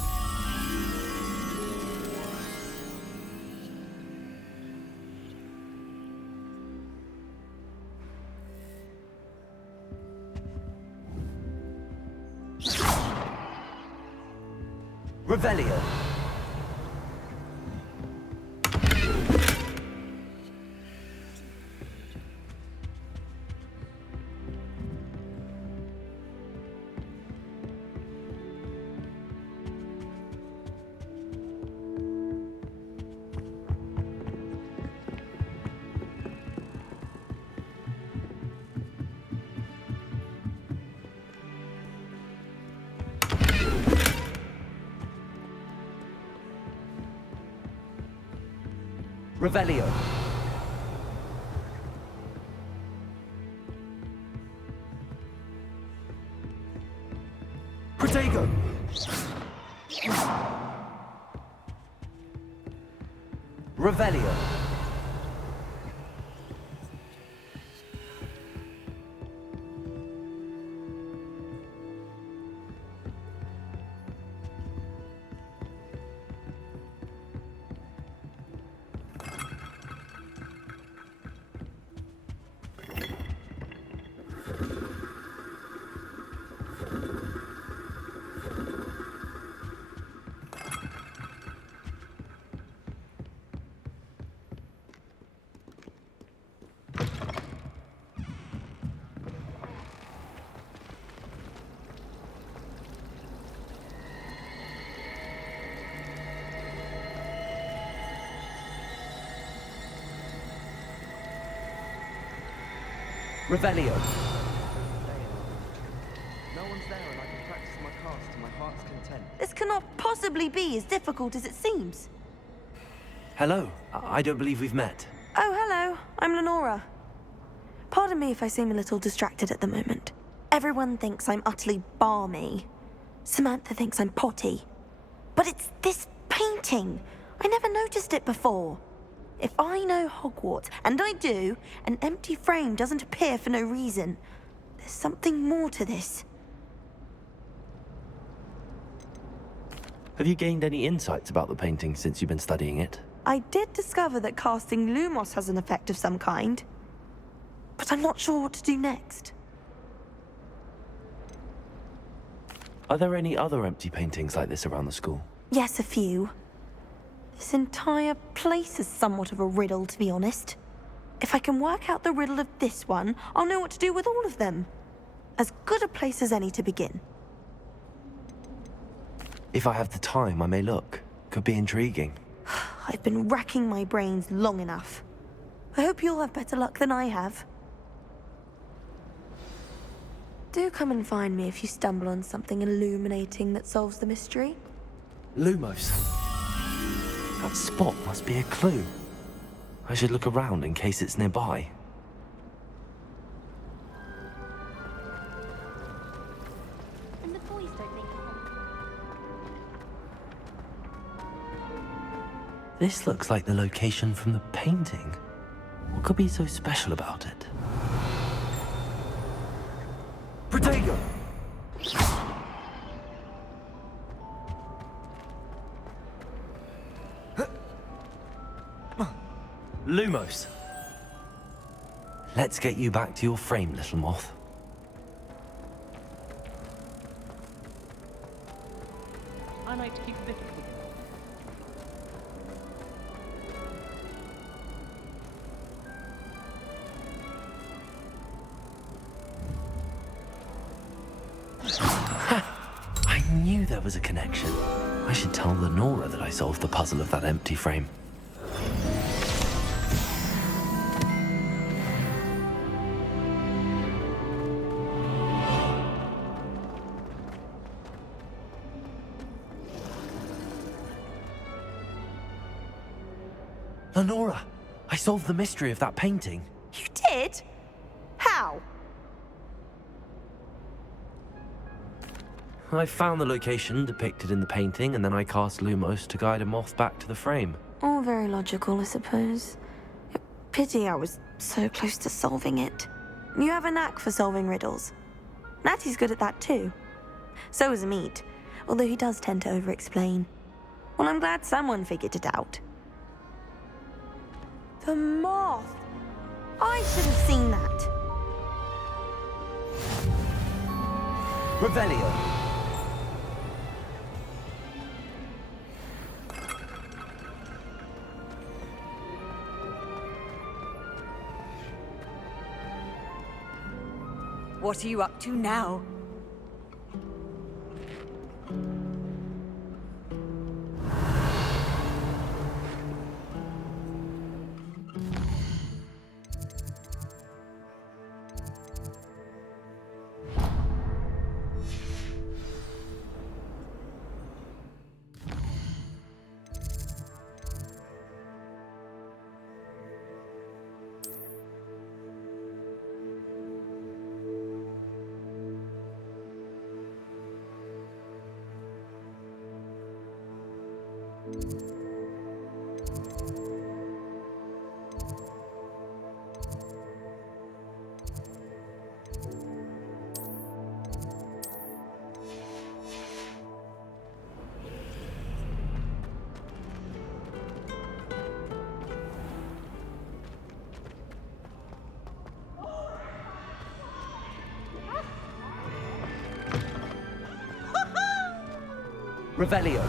Revelio. Revelio. Protego. Revelio. Revelio. No one's there and I can practice my cast to my heart's content. This cannot possibly be as difficult as it seems. Hello. I don't believe we've met. Oh, hello. I'm Lenora. Pardon me if I seem a little distracted at the moment. Everyone thinks I'm utterly balmy. Samantha thinks I'm potty. But it's this painting. I never noticed it before. If I know Hogwarts, and I do, an empty frame doesn't appear for no reason. There's something more to this. Have you gained any insights about the painting since you've been studying it? I did discover that casting Lumos has an effect of some kind, but I'm not sure what to do next. Are there any other empty paintings like this around the school? Yes, a few. This entire place is somewhat of a riddle, to be honest. If I can work out the riddle of this one, I'll know what to do with all of them. As good a place as any to begin. If I have the time, I may look. Could be intriguing. I've been racking my brains long enough. I hope you'll have better luck than I have. Do come and find me if you stumble on something illuminating that solves the mystery. Lumos. That spot must be a clue. I should look around in case it's nearby. And the boys don't make This looks like the location from the painting. What could be so special about it? Protego! Lumos. Let's get you back to your frame, little moth. I like to keep fit. I knew there was a connection. I should tell Lenora that I solved the puzzle of that empty frame. Lenora, I solved the mystery of that painting. You did? How? I found the location depicted in the painting, and then I cast Lumos to guide a moth back to the frame. All very logical, I suppose. Pity I was so close to solving it. You have a knack for solving riddles. Natty's good at that too. So is Amit, although he does tend to over-explain. Well, I'm glad someone figured it out. The moth! I should have seen that. Revelio. What are you up to now? Revelio.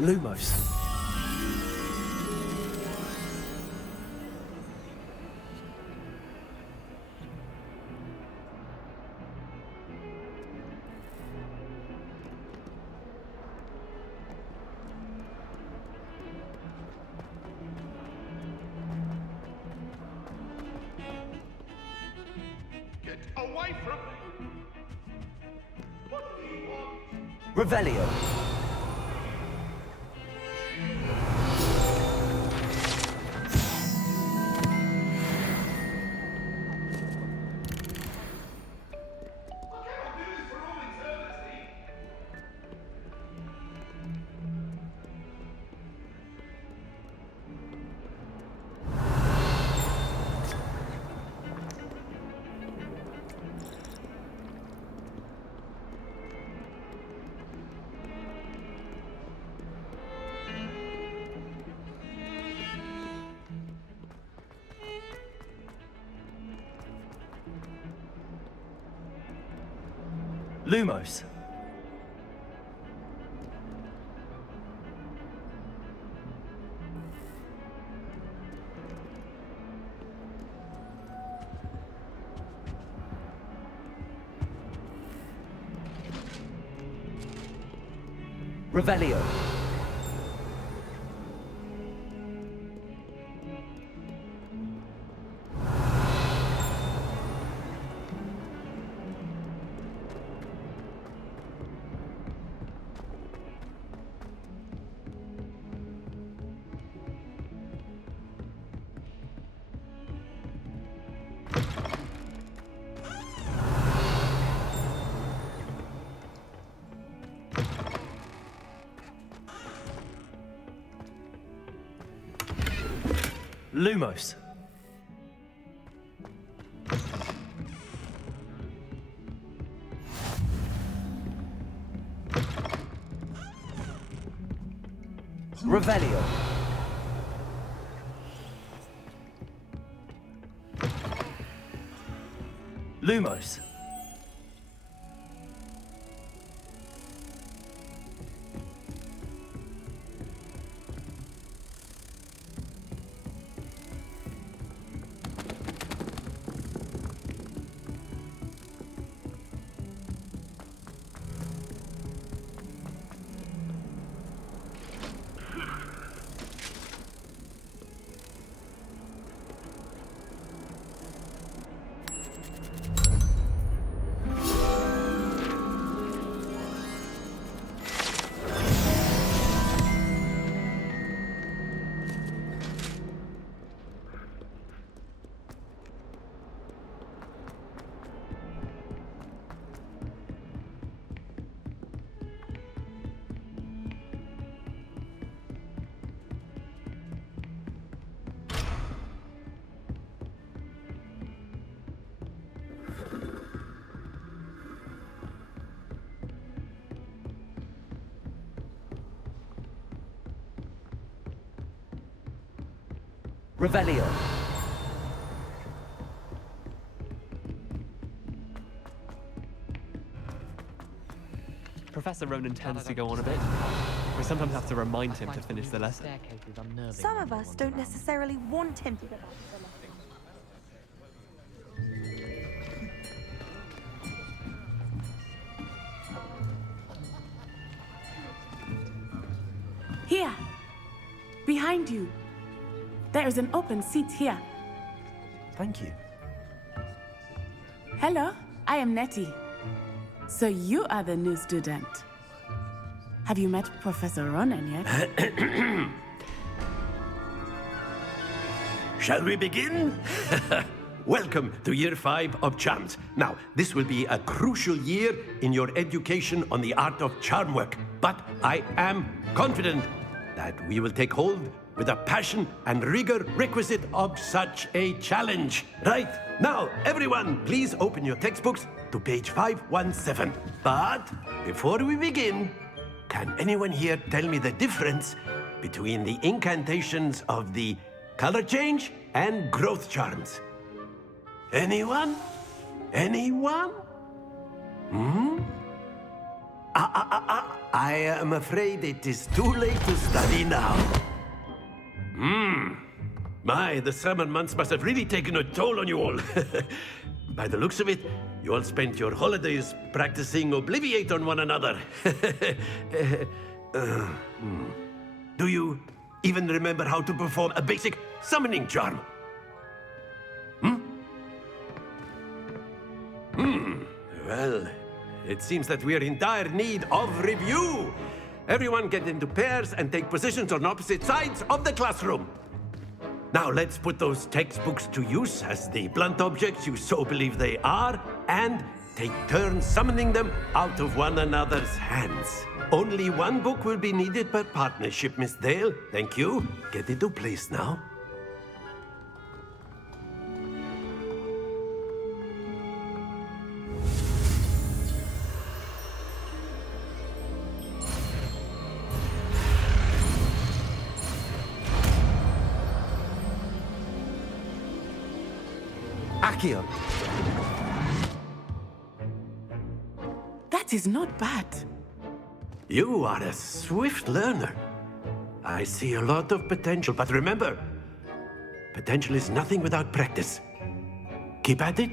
Lumos. Get away from me! Revelio. Lumos. Revelio. Lumos. Revelio. Lumos. Revelio. Professor Ronan tends to go on a bit. We sometimes have to remind him to finish the lesson. Some of us don't necessarily want him to go back to the lesson. Here! Behind you! There is an open seat here. Thank you. Hello, I am Nettie. So you are the new student. Have you met Professor Ronan yet? Shall we begin? Welcome to Year 5 of Charms. Now, this will be a crucial year in your education on the art of charm work, but I am confident that we will take hold with the passion and rigor requisite of such a challenge. Right, now, everyone, please open your textbooks to page 517. But before we begin, can anyone here tell me the difference between the incantations of the color change and growth charms? Anyone? Anyone? I am afraid it is too late to study now. My, the summer months must have really taken a toll on you all. By the looks of it, you all spent your holidays practicing Obliviate on one another. Do you even remember how to perform a basic summoning charm? Well, It seems that we are in dire need of review. Everyone get into pairs and take positions on opposite sides of the classroom. Now let's put those textbooks to use as the blunt objects you so believe they are, and take turns summoning them out of one another's hands. Only one book will be needed per partnership, Miss Dale. Thank you. Get into place now. Accio! That is not bad. You are a swift learner. I see a lot of potential, but remember, potential is nothing without practice. Keep at it.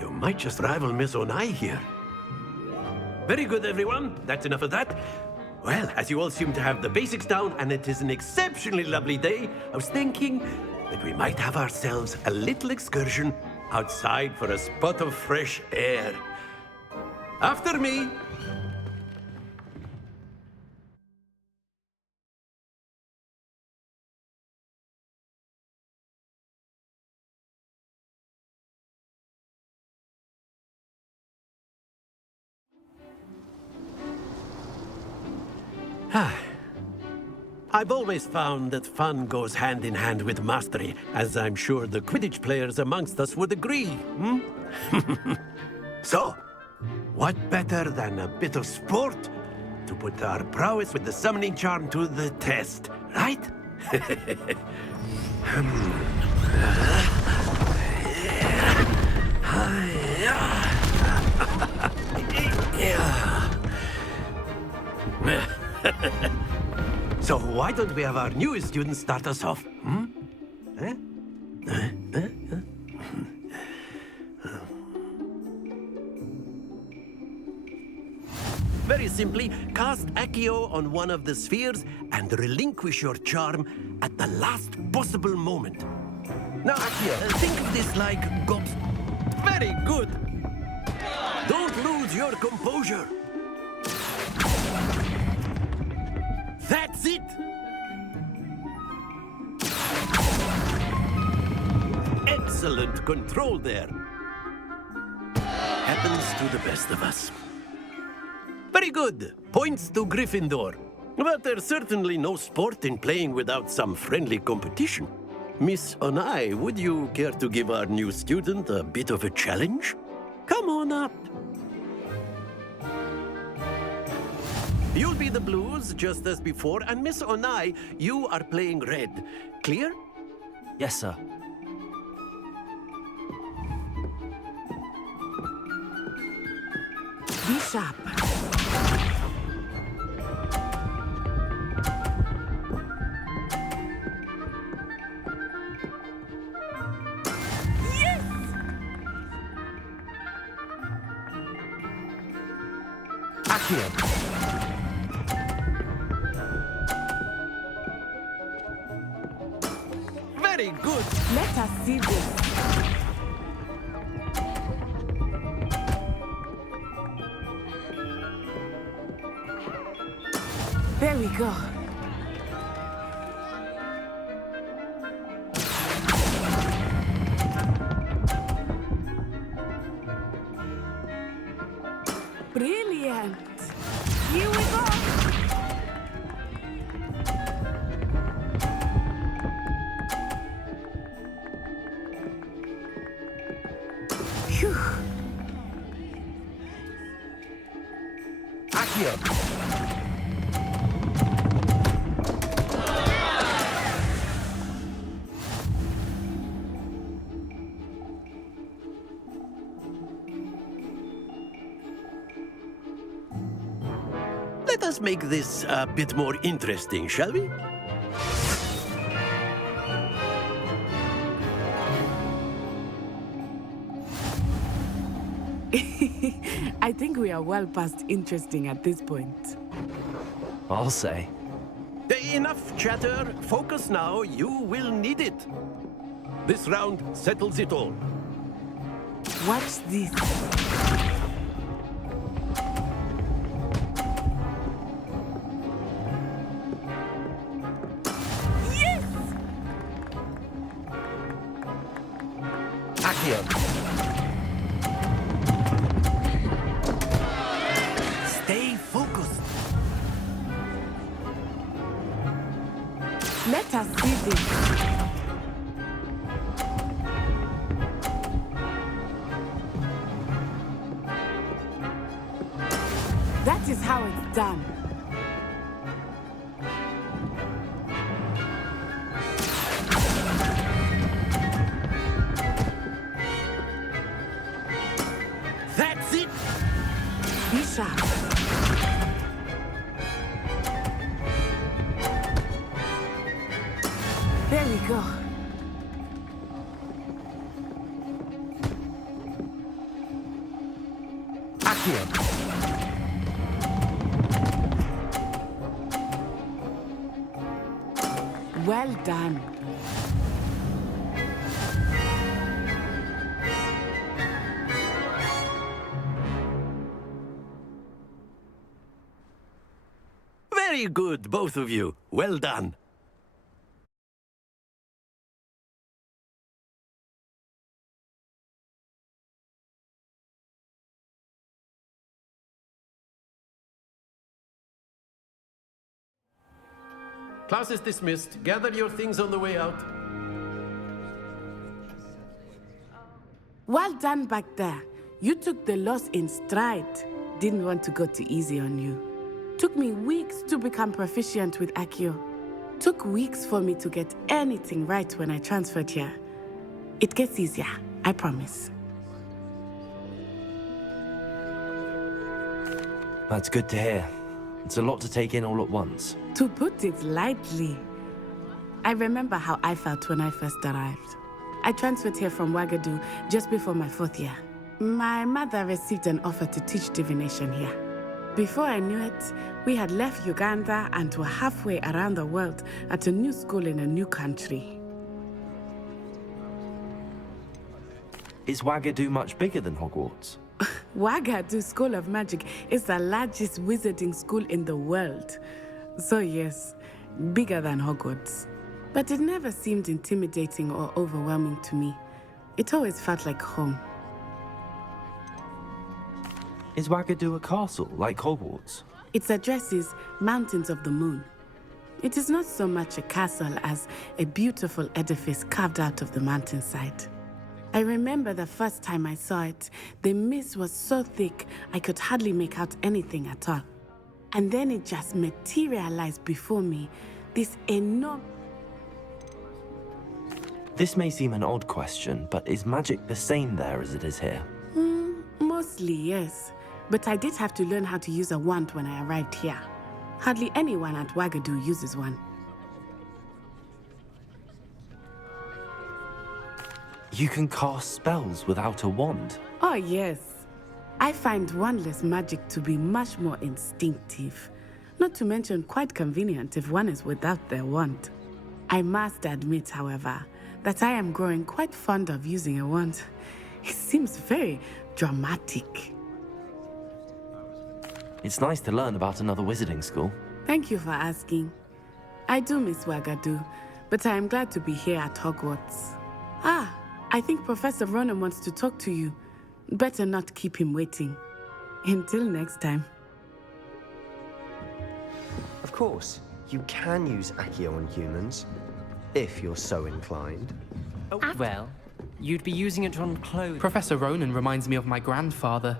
You might just rival Miss Onai here. Very good, everyone. That's enough of that. Well, as you all seem to have the basics down, and it is an exceptionally lovely day, I was thinking that we might have ourselves a little excursion outside for a spot of fresh air. After me. I've always found that fun goes hand in hand with mastery, as I'm sure the Quidditch players amongst us would agree. So, what better than a bit of sport to put our prowess with the summoning charm to the test, right? So why don't we have our newest student start us off? Very simply, cast Accio on one of the spheres and relinquish your charm at the last possible moment. Now, Accio, think of this like Very good! Don't lose your composure! That's it! Excellent control there. Happens to the best of us. Very good. Points to Gryffindor. But there's certainly no sport in playing without some friendly competition. Miss Onai, would you care to give our new student a bit of a challenge? Come on up. You'll be the blues, just as before, and Miss Onai, you are playing red. Clear? Yes, sir. Be sharp. Yes! Accio! Very good! Let us see this. There we go. Brilliant! Here we go! Phew. Accio! Let us make this a bit more interesting, shall we? I think we are well past interesting at this point. I'll say. Enough chatter. Focus now. You will need it. This round settles it all. Watch this. Accio! Stay focused. Let us see this. That is how it's done. That's it! Be sharp. There we go. Accio! Well done. Very good, both of you. Well done. Class is dismissed. Gather your things on the way out. Well done back there. You took the loss in stride. Didn't want to go too easy on you. Took me weeks to become proficient with Accio. Took weeks for me to get anything right when I transferred here. It gets easier, I promise. That's good to hear. It's a lot to take in all at once. To put it lightly, I remember how I felt when I first arrived. I transferred here from Wagadu just before my 4th year. My mother received an offer to teach divination here. Before I knew it, we had left Uganda and were halfway around the world at a new school in a new country. Is Wagadu much bigger than Hogwarts? Wagadu School of Magic is the largest wizarding school in the world. So yes, bigger than Hogwarts. But it never seemed intimidating or overwhelming to me. It always felt like home. Is Wagadu a castle, like Hogwarts? Its address is Mountains of the Moon. It is not so much a castle as a beautiful edifice carved out of the mountainside. I remember the first time I saw it, the mist was so thick I could hardly make out anything at all. And then it just materialized before me, this enormous... This may seem an odd question, but is magic the same there as it is here? Mostly, yes. But I did have to learn how to use a wand when I arrived here. Hardly anyone at Wagadu uses one. You can cast spells without a wand? Oh, yes. I find wandless magic to be much more instinctive. Not to mention quite convenient if one is without their wand. I must admit, however, that I am growing quite fond of using a wand. It seems very dramatic. It's nice to learn about another wizarding school. Thank you for asking. I do miss Wagadu, but I am glad to be here at Hogwarts. Ah, I think Professor Ronan wants to talk to you. Better not keep him waiting. Until next time. Of course, you can use Accio on humans, if you're so inclined. Oh, well, you'd be using it on clothes. Professor Ronan reminds me of my grandfather.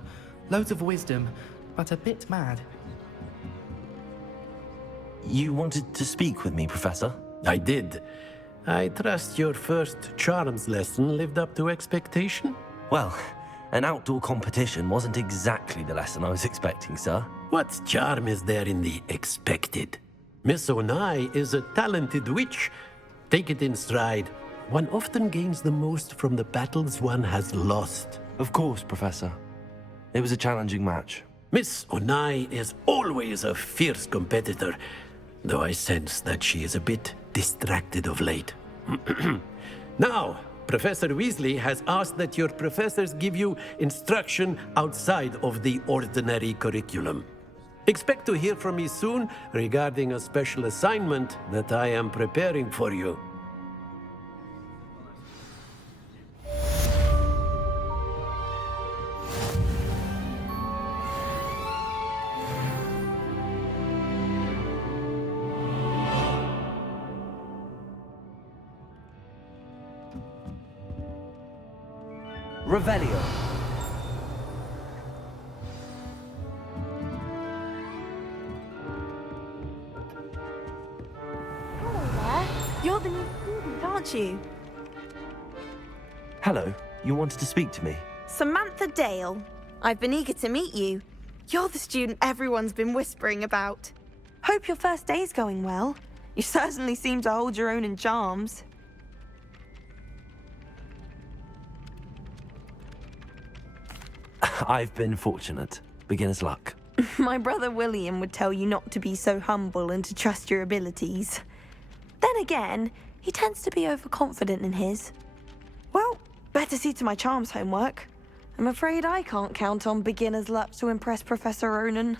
Loads of wisdom, but a bit mad. You wanted to speak with me, Professor? I did. I trust your first charms lesson lived up to expectation? Well, an outdoor competition wasn't exactly the lesson I was expecting, sir. What charm is there in the expected? Miss Onai is a talented witch. Take it in stride. One often gains the most from the battles one has lost. Of course, Professor. It was a challenging match. Miss Onai is always a fierce competitor, though I sense that she is a bit distracted of late. Now, Professor Weasley has asked that your professors give you instruction outside of the ordinary curriculum. Expect to hear from me soon regarding a special assignment that I am preparing for you. Revelio. Hello there. You're the new student, aren't you? Hello, you wanted to speak to me? Samantha Dale. I've been eager to meet you. You're the student everyone's been whispering about. Hope your first day's going well. You certainly seem to hold your own in charms. I've been fortunate. Beginner's luck. My brother William would tell you not to be so humble and to trust your abilities. Then again, he tends to be overconfident in his. Well, better see to my charms homework. I'm afraid I can't count on beginner's luck to impress Professor Ronan.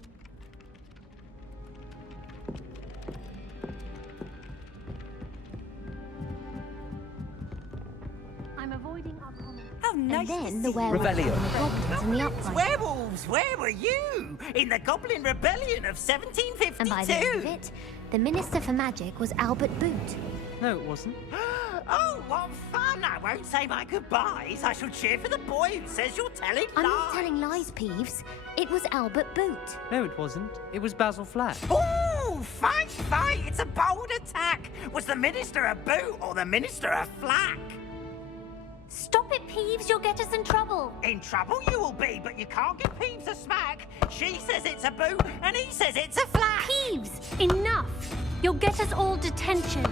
I'm avoiding our comments. How nice And then to the see werewolves Revelio. and the goblins and the upright. Werewolves, where were you? In the Goblin Rebellion of 1752? And by the end of it, the Minister for Magic was Albert Boot. No, it wasn't. Oh, what fun! I won't say my goodbyes. I shall cheer for the boy who says you're telling I'm lies. not telling lies, Peeves. It was Albert Boot. No, it wasn't. It was Basil Flack. Ooh, fight, fight! It's a bold attack. Was the Minister a boot or the Minister a flack? Stop it, Peeves. You'll get us in trouble. In trouble you will be, but you can't give Peeves a smack. She says it's a boot, and he says it's a flack. Peeves, enough. You'll get us all detention.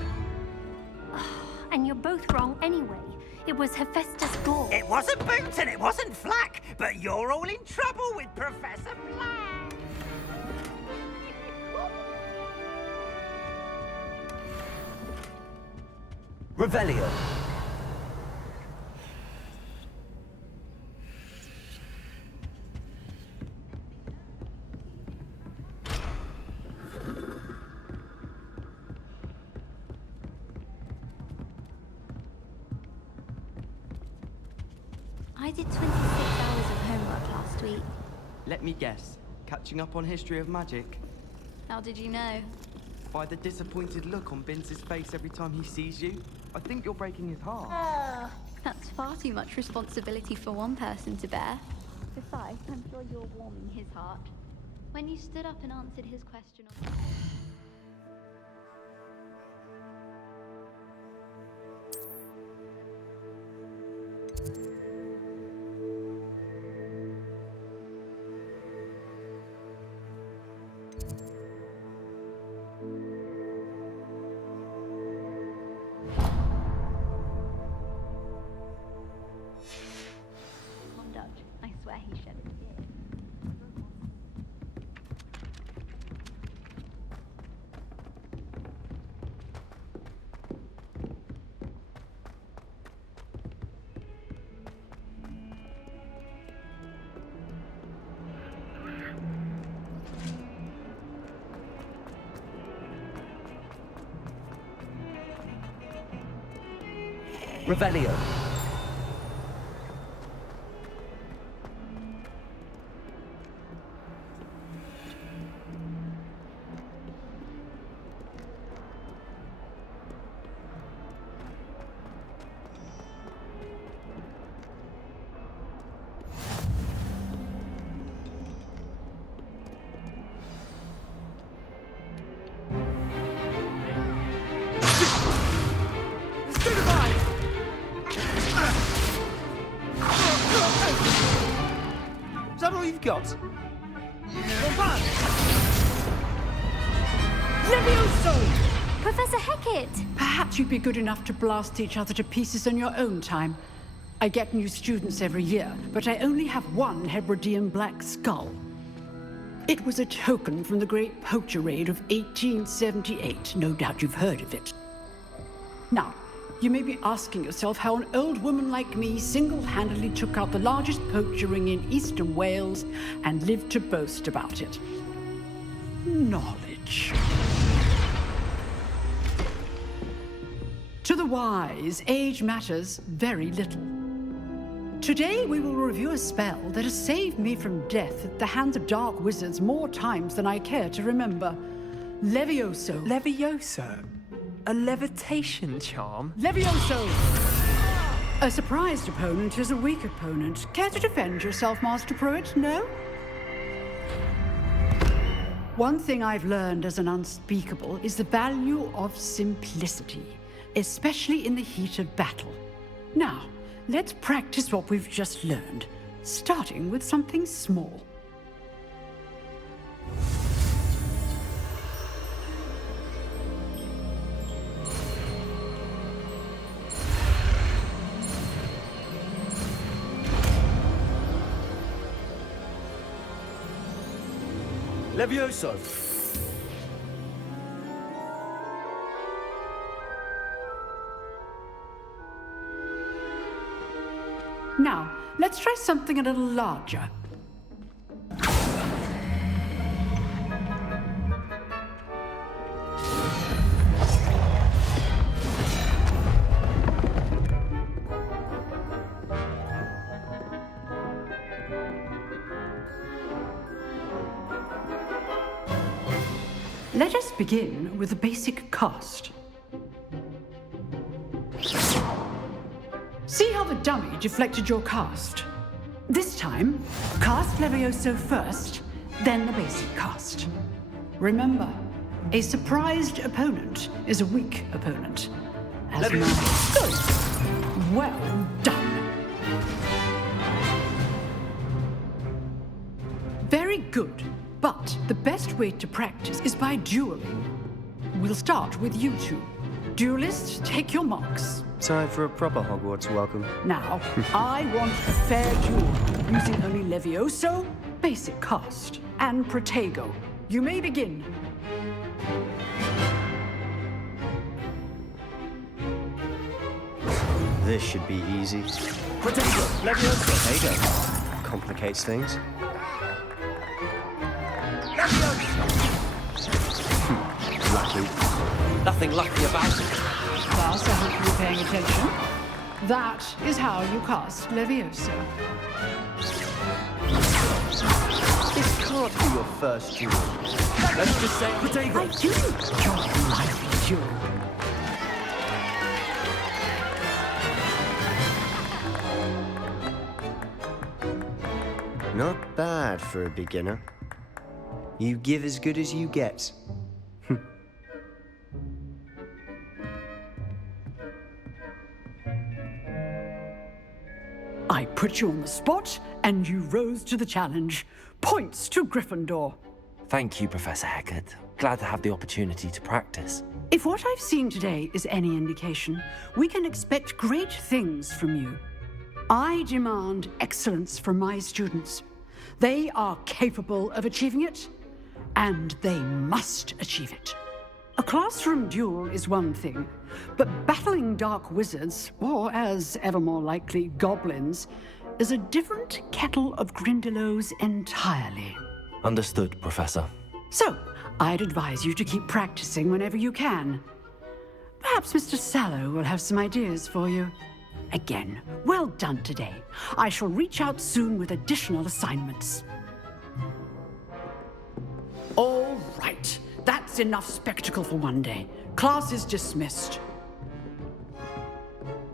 And you're both wrong anyway. It was Hephaestus Gore. It wasn't boot and it wasn't flack, but you're all in trouble with Professor Flack. Revelio. I did 26 hours of homework last week. Let me guess. Catching up on history of magic? How did you know? By the disappointed look on Vince's face every time he sees you. I think you're breaking his heart. That's far too much responsibility for one person to bear. Besides, I'm sure you're warming his heart. When you stood up and answered his question on... conduct, I swear he shed a tear. Revelio. Is that all you've got? Levioso! Professor Hecat! Perhaps you'd be good enough to blast each other to pieces in your own time. I get new students every year, but I only have one Hebridean black skull. It was a token from the Great Poacher Raid of 1878. No doubt you've heard of it. Now, you may be asking yourself how an old woman like me single-handedly took out the largest poacher ring in eastern Wales and lived to boast about it. Knowledge. To the wise, age matters very little. Today we will review a spell that has saved me from death at the hands of dark wizards more times than I care to remember. Levioso. Levioso? A levitation charm? Levioso! A surprised opponent is a weak opponent. Care to defend yourself, Master Pruitt? No? One thing I've learned as an unspeakable is the value of simplicity, especially in the heat of battle. Now, let's practice what we've just learned, starting with something small. Levioso! Now, let's try something a little larger. Let us begin with a basic cast. See how the dummy deflected your cast? This time, cast Levioso first, then the basic cast. Remember, a surprised opponent is a weak opponent. As Good. Well done. Very good. But the best way to practice is by dueling. We'll start with you two. Duelists, take your marks. Time for a proper Hogwarts welcome. Now, I want a fair duel, using only Levioso, basic cast, and Protego. You may begin. This should be easy. Protego! Levioso! Protego. Complicates things. Lucky. Nothing lucky about it. Class, I hope you were paying attention. That is how you cast Levioso. This can't be your first duel. Let's just say Protego. I do enjoy lively duel. Not bad for a beginner. You give as good as you get. I put you on the spot, and you rose to the challenge. Points to Gryffindor. Thank you, Professor Hecat. Glad to have the opportunity to practice. If what I've seen today is any indication, we can expect great things from you. I demand excellence from my students. They are capable of achieving it, and they must achieve it. A classroom duel is one thing, but battling dark wizards, or as ever more likely, goblins, is a different kettle of Grindylows entirely. Understood, Professor. So, I'd advise you to keep practicing whenever you can. Perhaps Mr. Sallow will have some ideas for you. Again, well done today. I shall reach out soon with additional assignments. All right. That's enough spectacle for one day. Class is dismissed.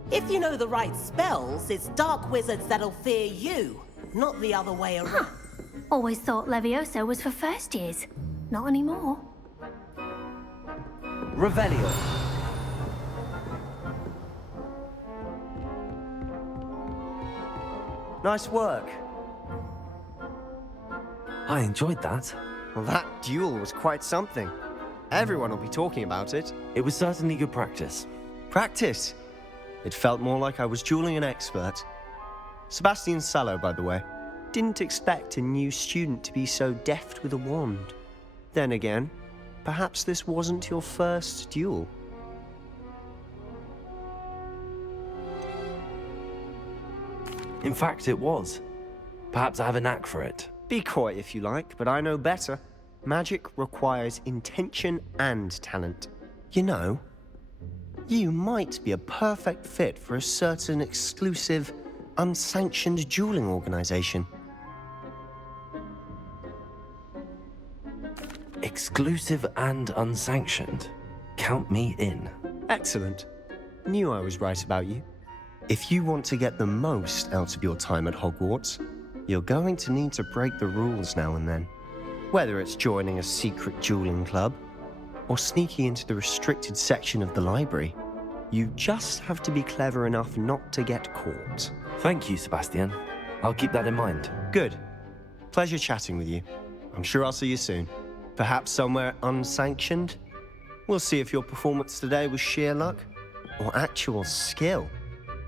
If you know the right spells, it's dark wizards that'll fear you, not the other way around. Always thought Levioso was for first years. Not anymore. Revelio. Nice work. I enjoyed that. Well, that duel was quite something. Everyone will be talking about it. It was certainly good practice. Practice? It felt more like I was dueling an expert. Sebastian Sallow, by the way. Didn't expect a new student to be so deft with a wand. Then again, perhaps this wasn't your first duel. In fact, it was. Perhaps I have a knack for it. Be coy if you like, but I know better. Magic requires intention and talent. You know, you might be a perfect fit for a certain exclusive, unsanctioned dueling organization. Exclusive and unsanctioned. Count me in. Excellent. Knew I was right about you. If you want to get the most out of your time at Hogwarts, you're going to need to break the rules now and then. Whether it's joining a secret dueling club, or sneaking into the restricted section of the library, you just have to be clever enough not to get caught. Thank you, Sebastian. I'll keep that in mind. Good. Pleasure chatting with you. I'm sure I'll see you soon. Perhaps somewhere unsanctioned? We'll see if your performance today was sheer luck or actual skill.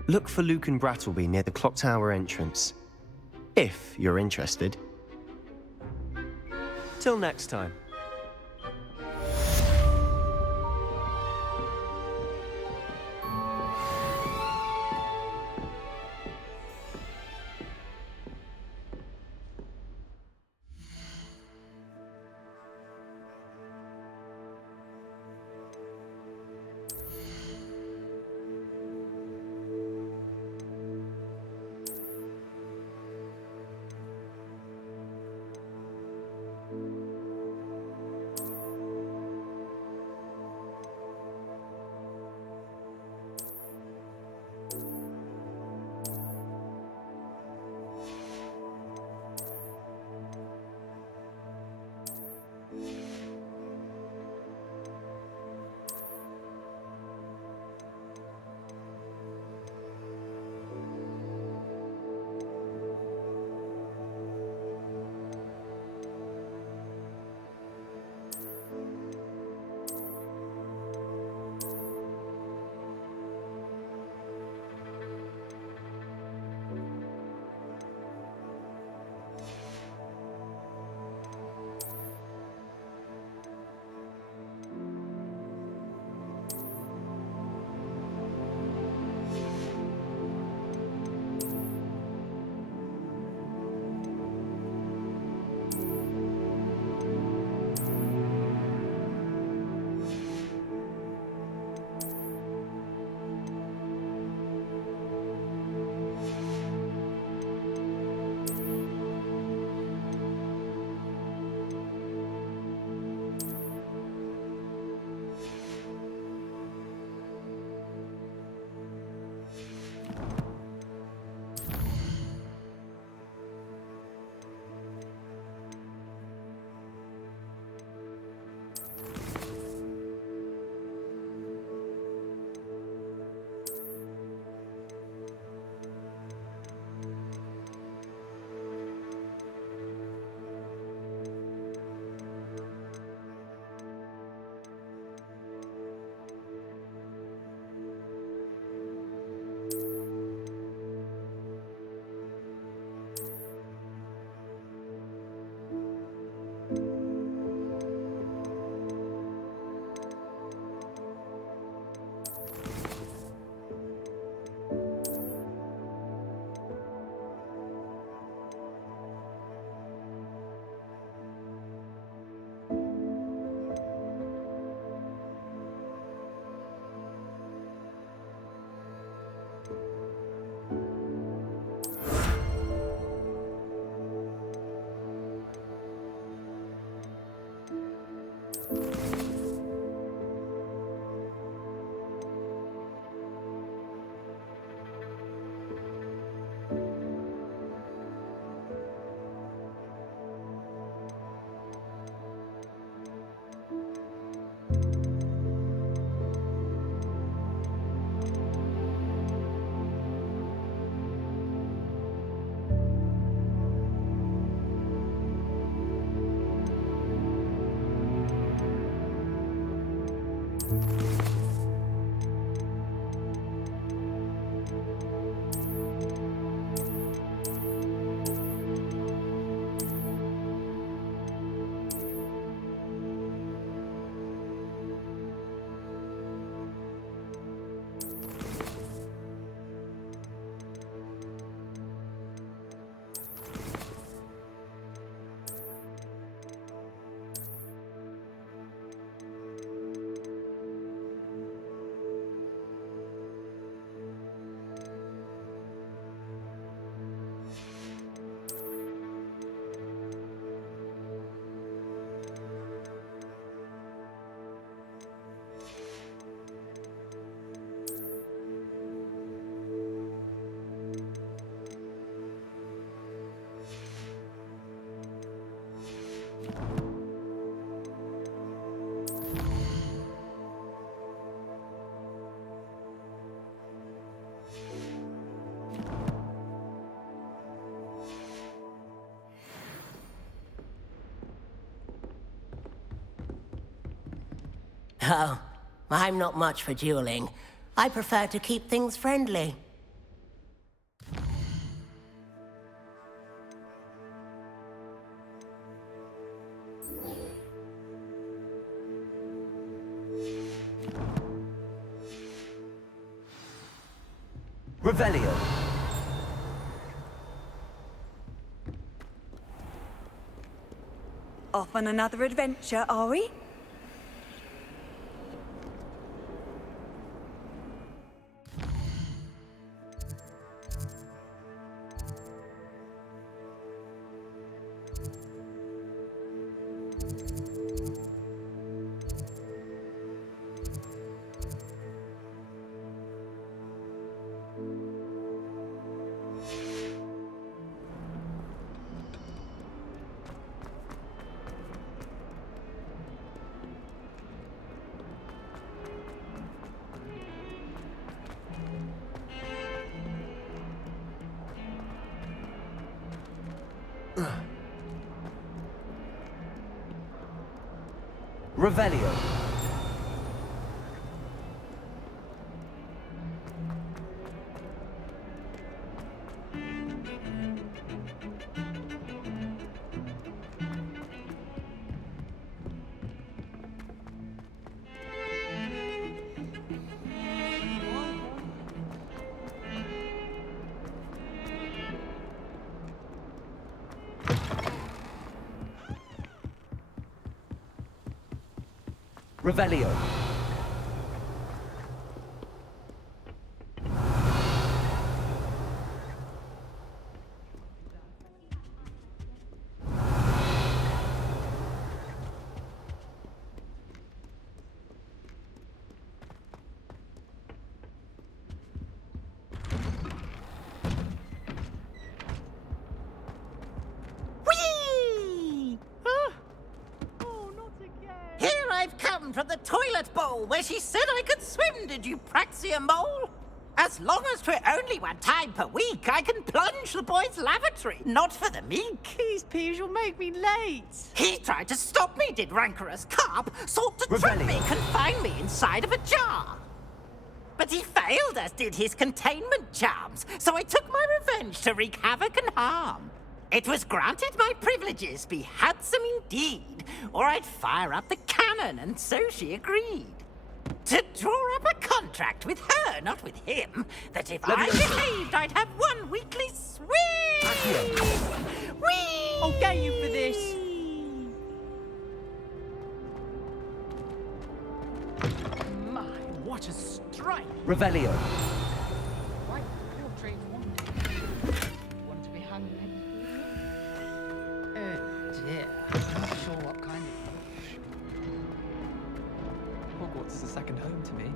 Look for Luke and Brattleby near the clock tower entrance, if you're interested. Till next time. Oh, I'm not much for dueling. I prefer to keep things friendly. Revelio. Off on another adventure, are we? Revelio. Revelio. Whee! Here I've come from the toilet bowl where she said I could swim, did you praxia mole? As long as 'twere only one time per week, I can plunge the boy's lavatory, not for the meek. Please, Piers, you'll make me late. He tried to stop me, did rancorous carp, sought to trap me, confine me inside of a jar. But he failed, as did his containment charms, so I took my revenge to wreak havoc and harm. It was granted my privileges be handsome indeed, or I'd fire up the cannon, and so she agreed. To draw up a contract with her, not with him, that if I behaved, I'd have one weekly swim! Whee! I'll get you for this. My, what a strike! Revelio. Right, portrait wanted. Want to be hung next to you? Oh dear, I'm not sure what kind of... Hogwarts is a second home to me.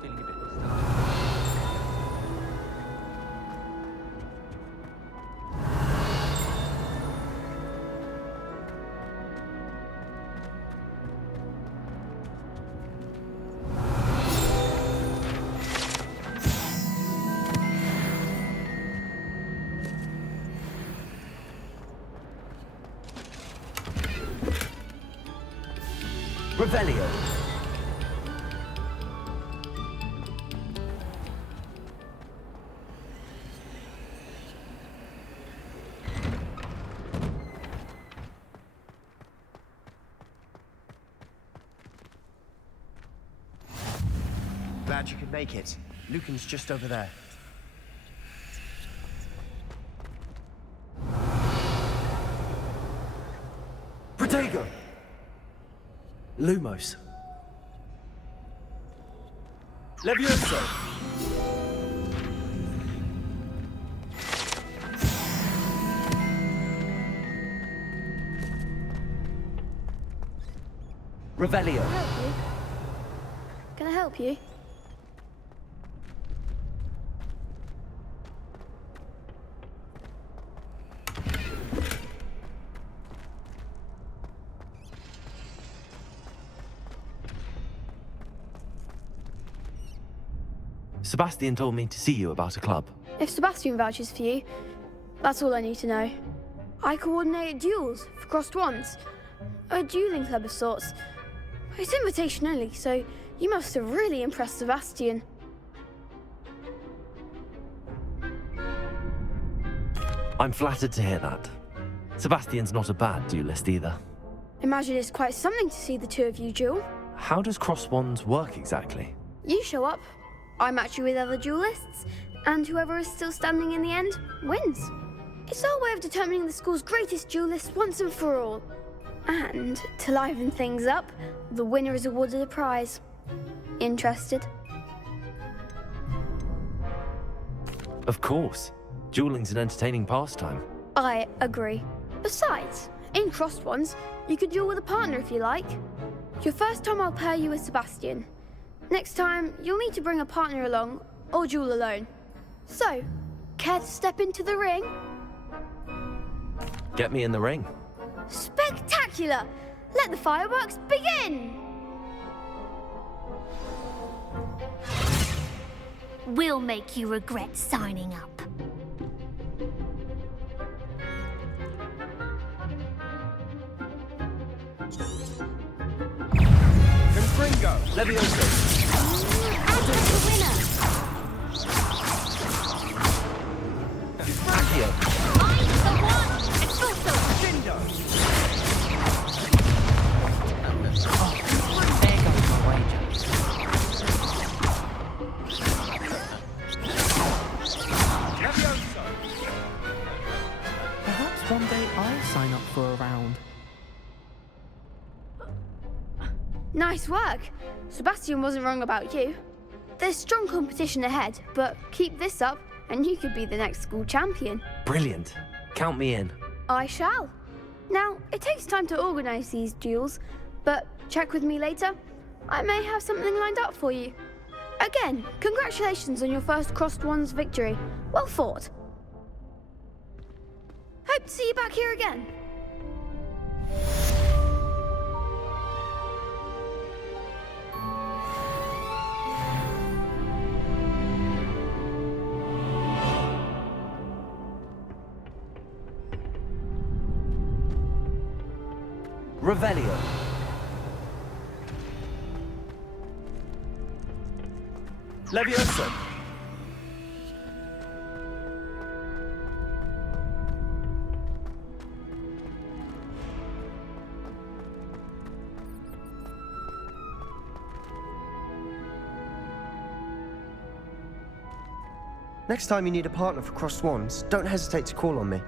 Feeling a bit nostalgic. Revelio. Glad you could make it. Lucan's just over there. Protego. Lumos. Levioso. Revelio. Can I help you? Sebastian told me to see you about a club. If Sebastian vouches for you, that's all I need to know. I coordinate duels for crossed wands. A dueling club of sorts. It's invitation only, so you must have really impressed Sebastian. I'm flattered to hear that. Sebastian's not a bad duelist either. Imagine it's quite something to see the two of you duel. How does cross wands work exactly? You show up, I match you with other duelists, and whoever is still standing in the end wins. It's our way of determining the school's greatest duelist once and for all. And to liven things up, the winner is awarded a prize. Interested? Of course. Dueling's an entertaining pastime. I agree. Besides, in crossed ones, you could duel with a partner if you like. Your first time I'll pair you with Sebastian. Next time, you'll need to bring a partner along, or duel alone. So, care to step into the ring? Get me in the ring. Spectacular! Let the fireworks begin! We'll make you regret signing up. Confringo! Levioso! Adam's the winner! Accio! I'm the one! Expulso! Dindo! There goes my wager. Levioso! Perhaps one day I'll sign up for a round. Nice work. Sebastian wasn't wrong about you. There's strong competition ahead, but keep this up and you could be the next school champion. Brilliant. Count me in. I shall. Now, it takes time to organise these duels, but check with me later. I may have something lined up for you. Again, congratulations on your first Crossed Wands victory. Well fought. Hope to see you back here again. Revelio. Levioso! Next time you need a partner for crossed wands, don't hesitate to call on me.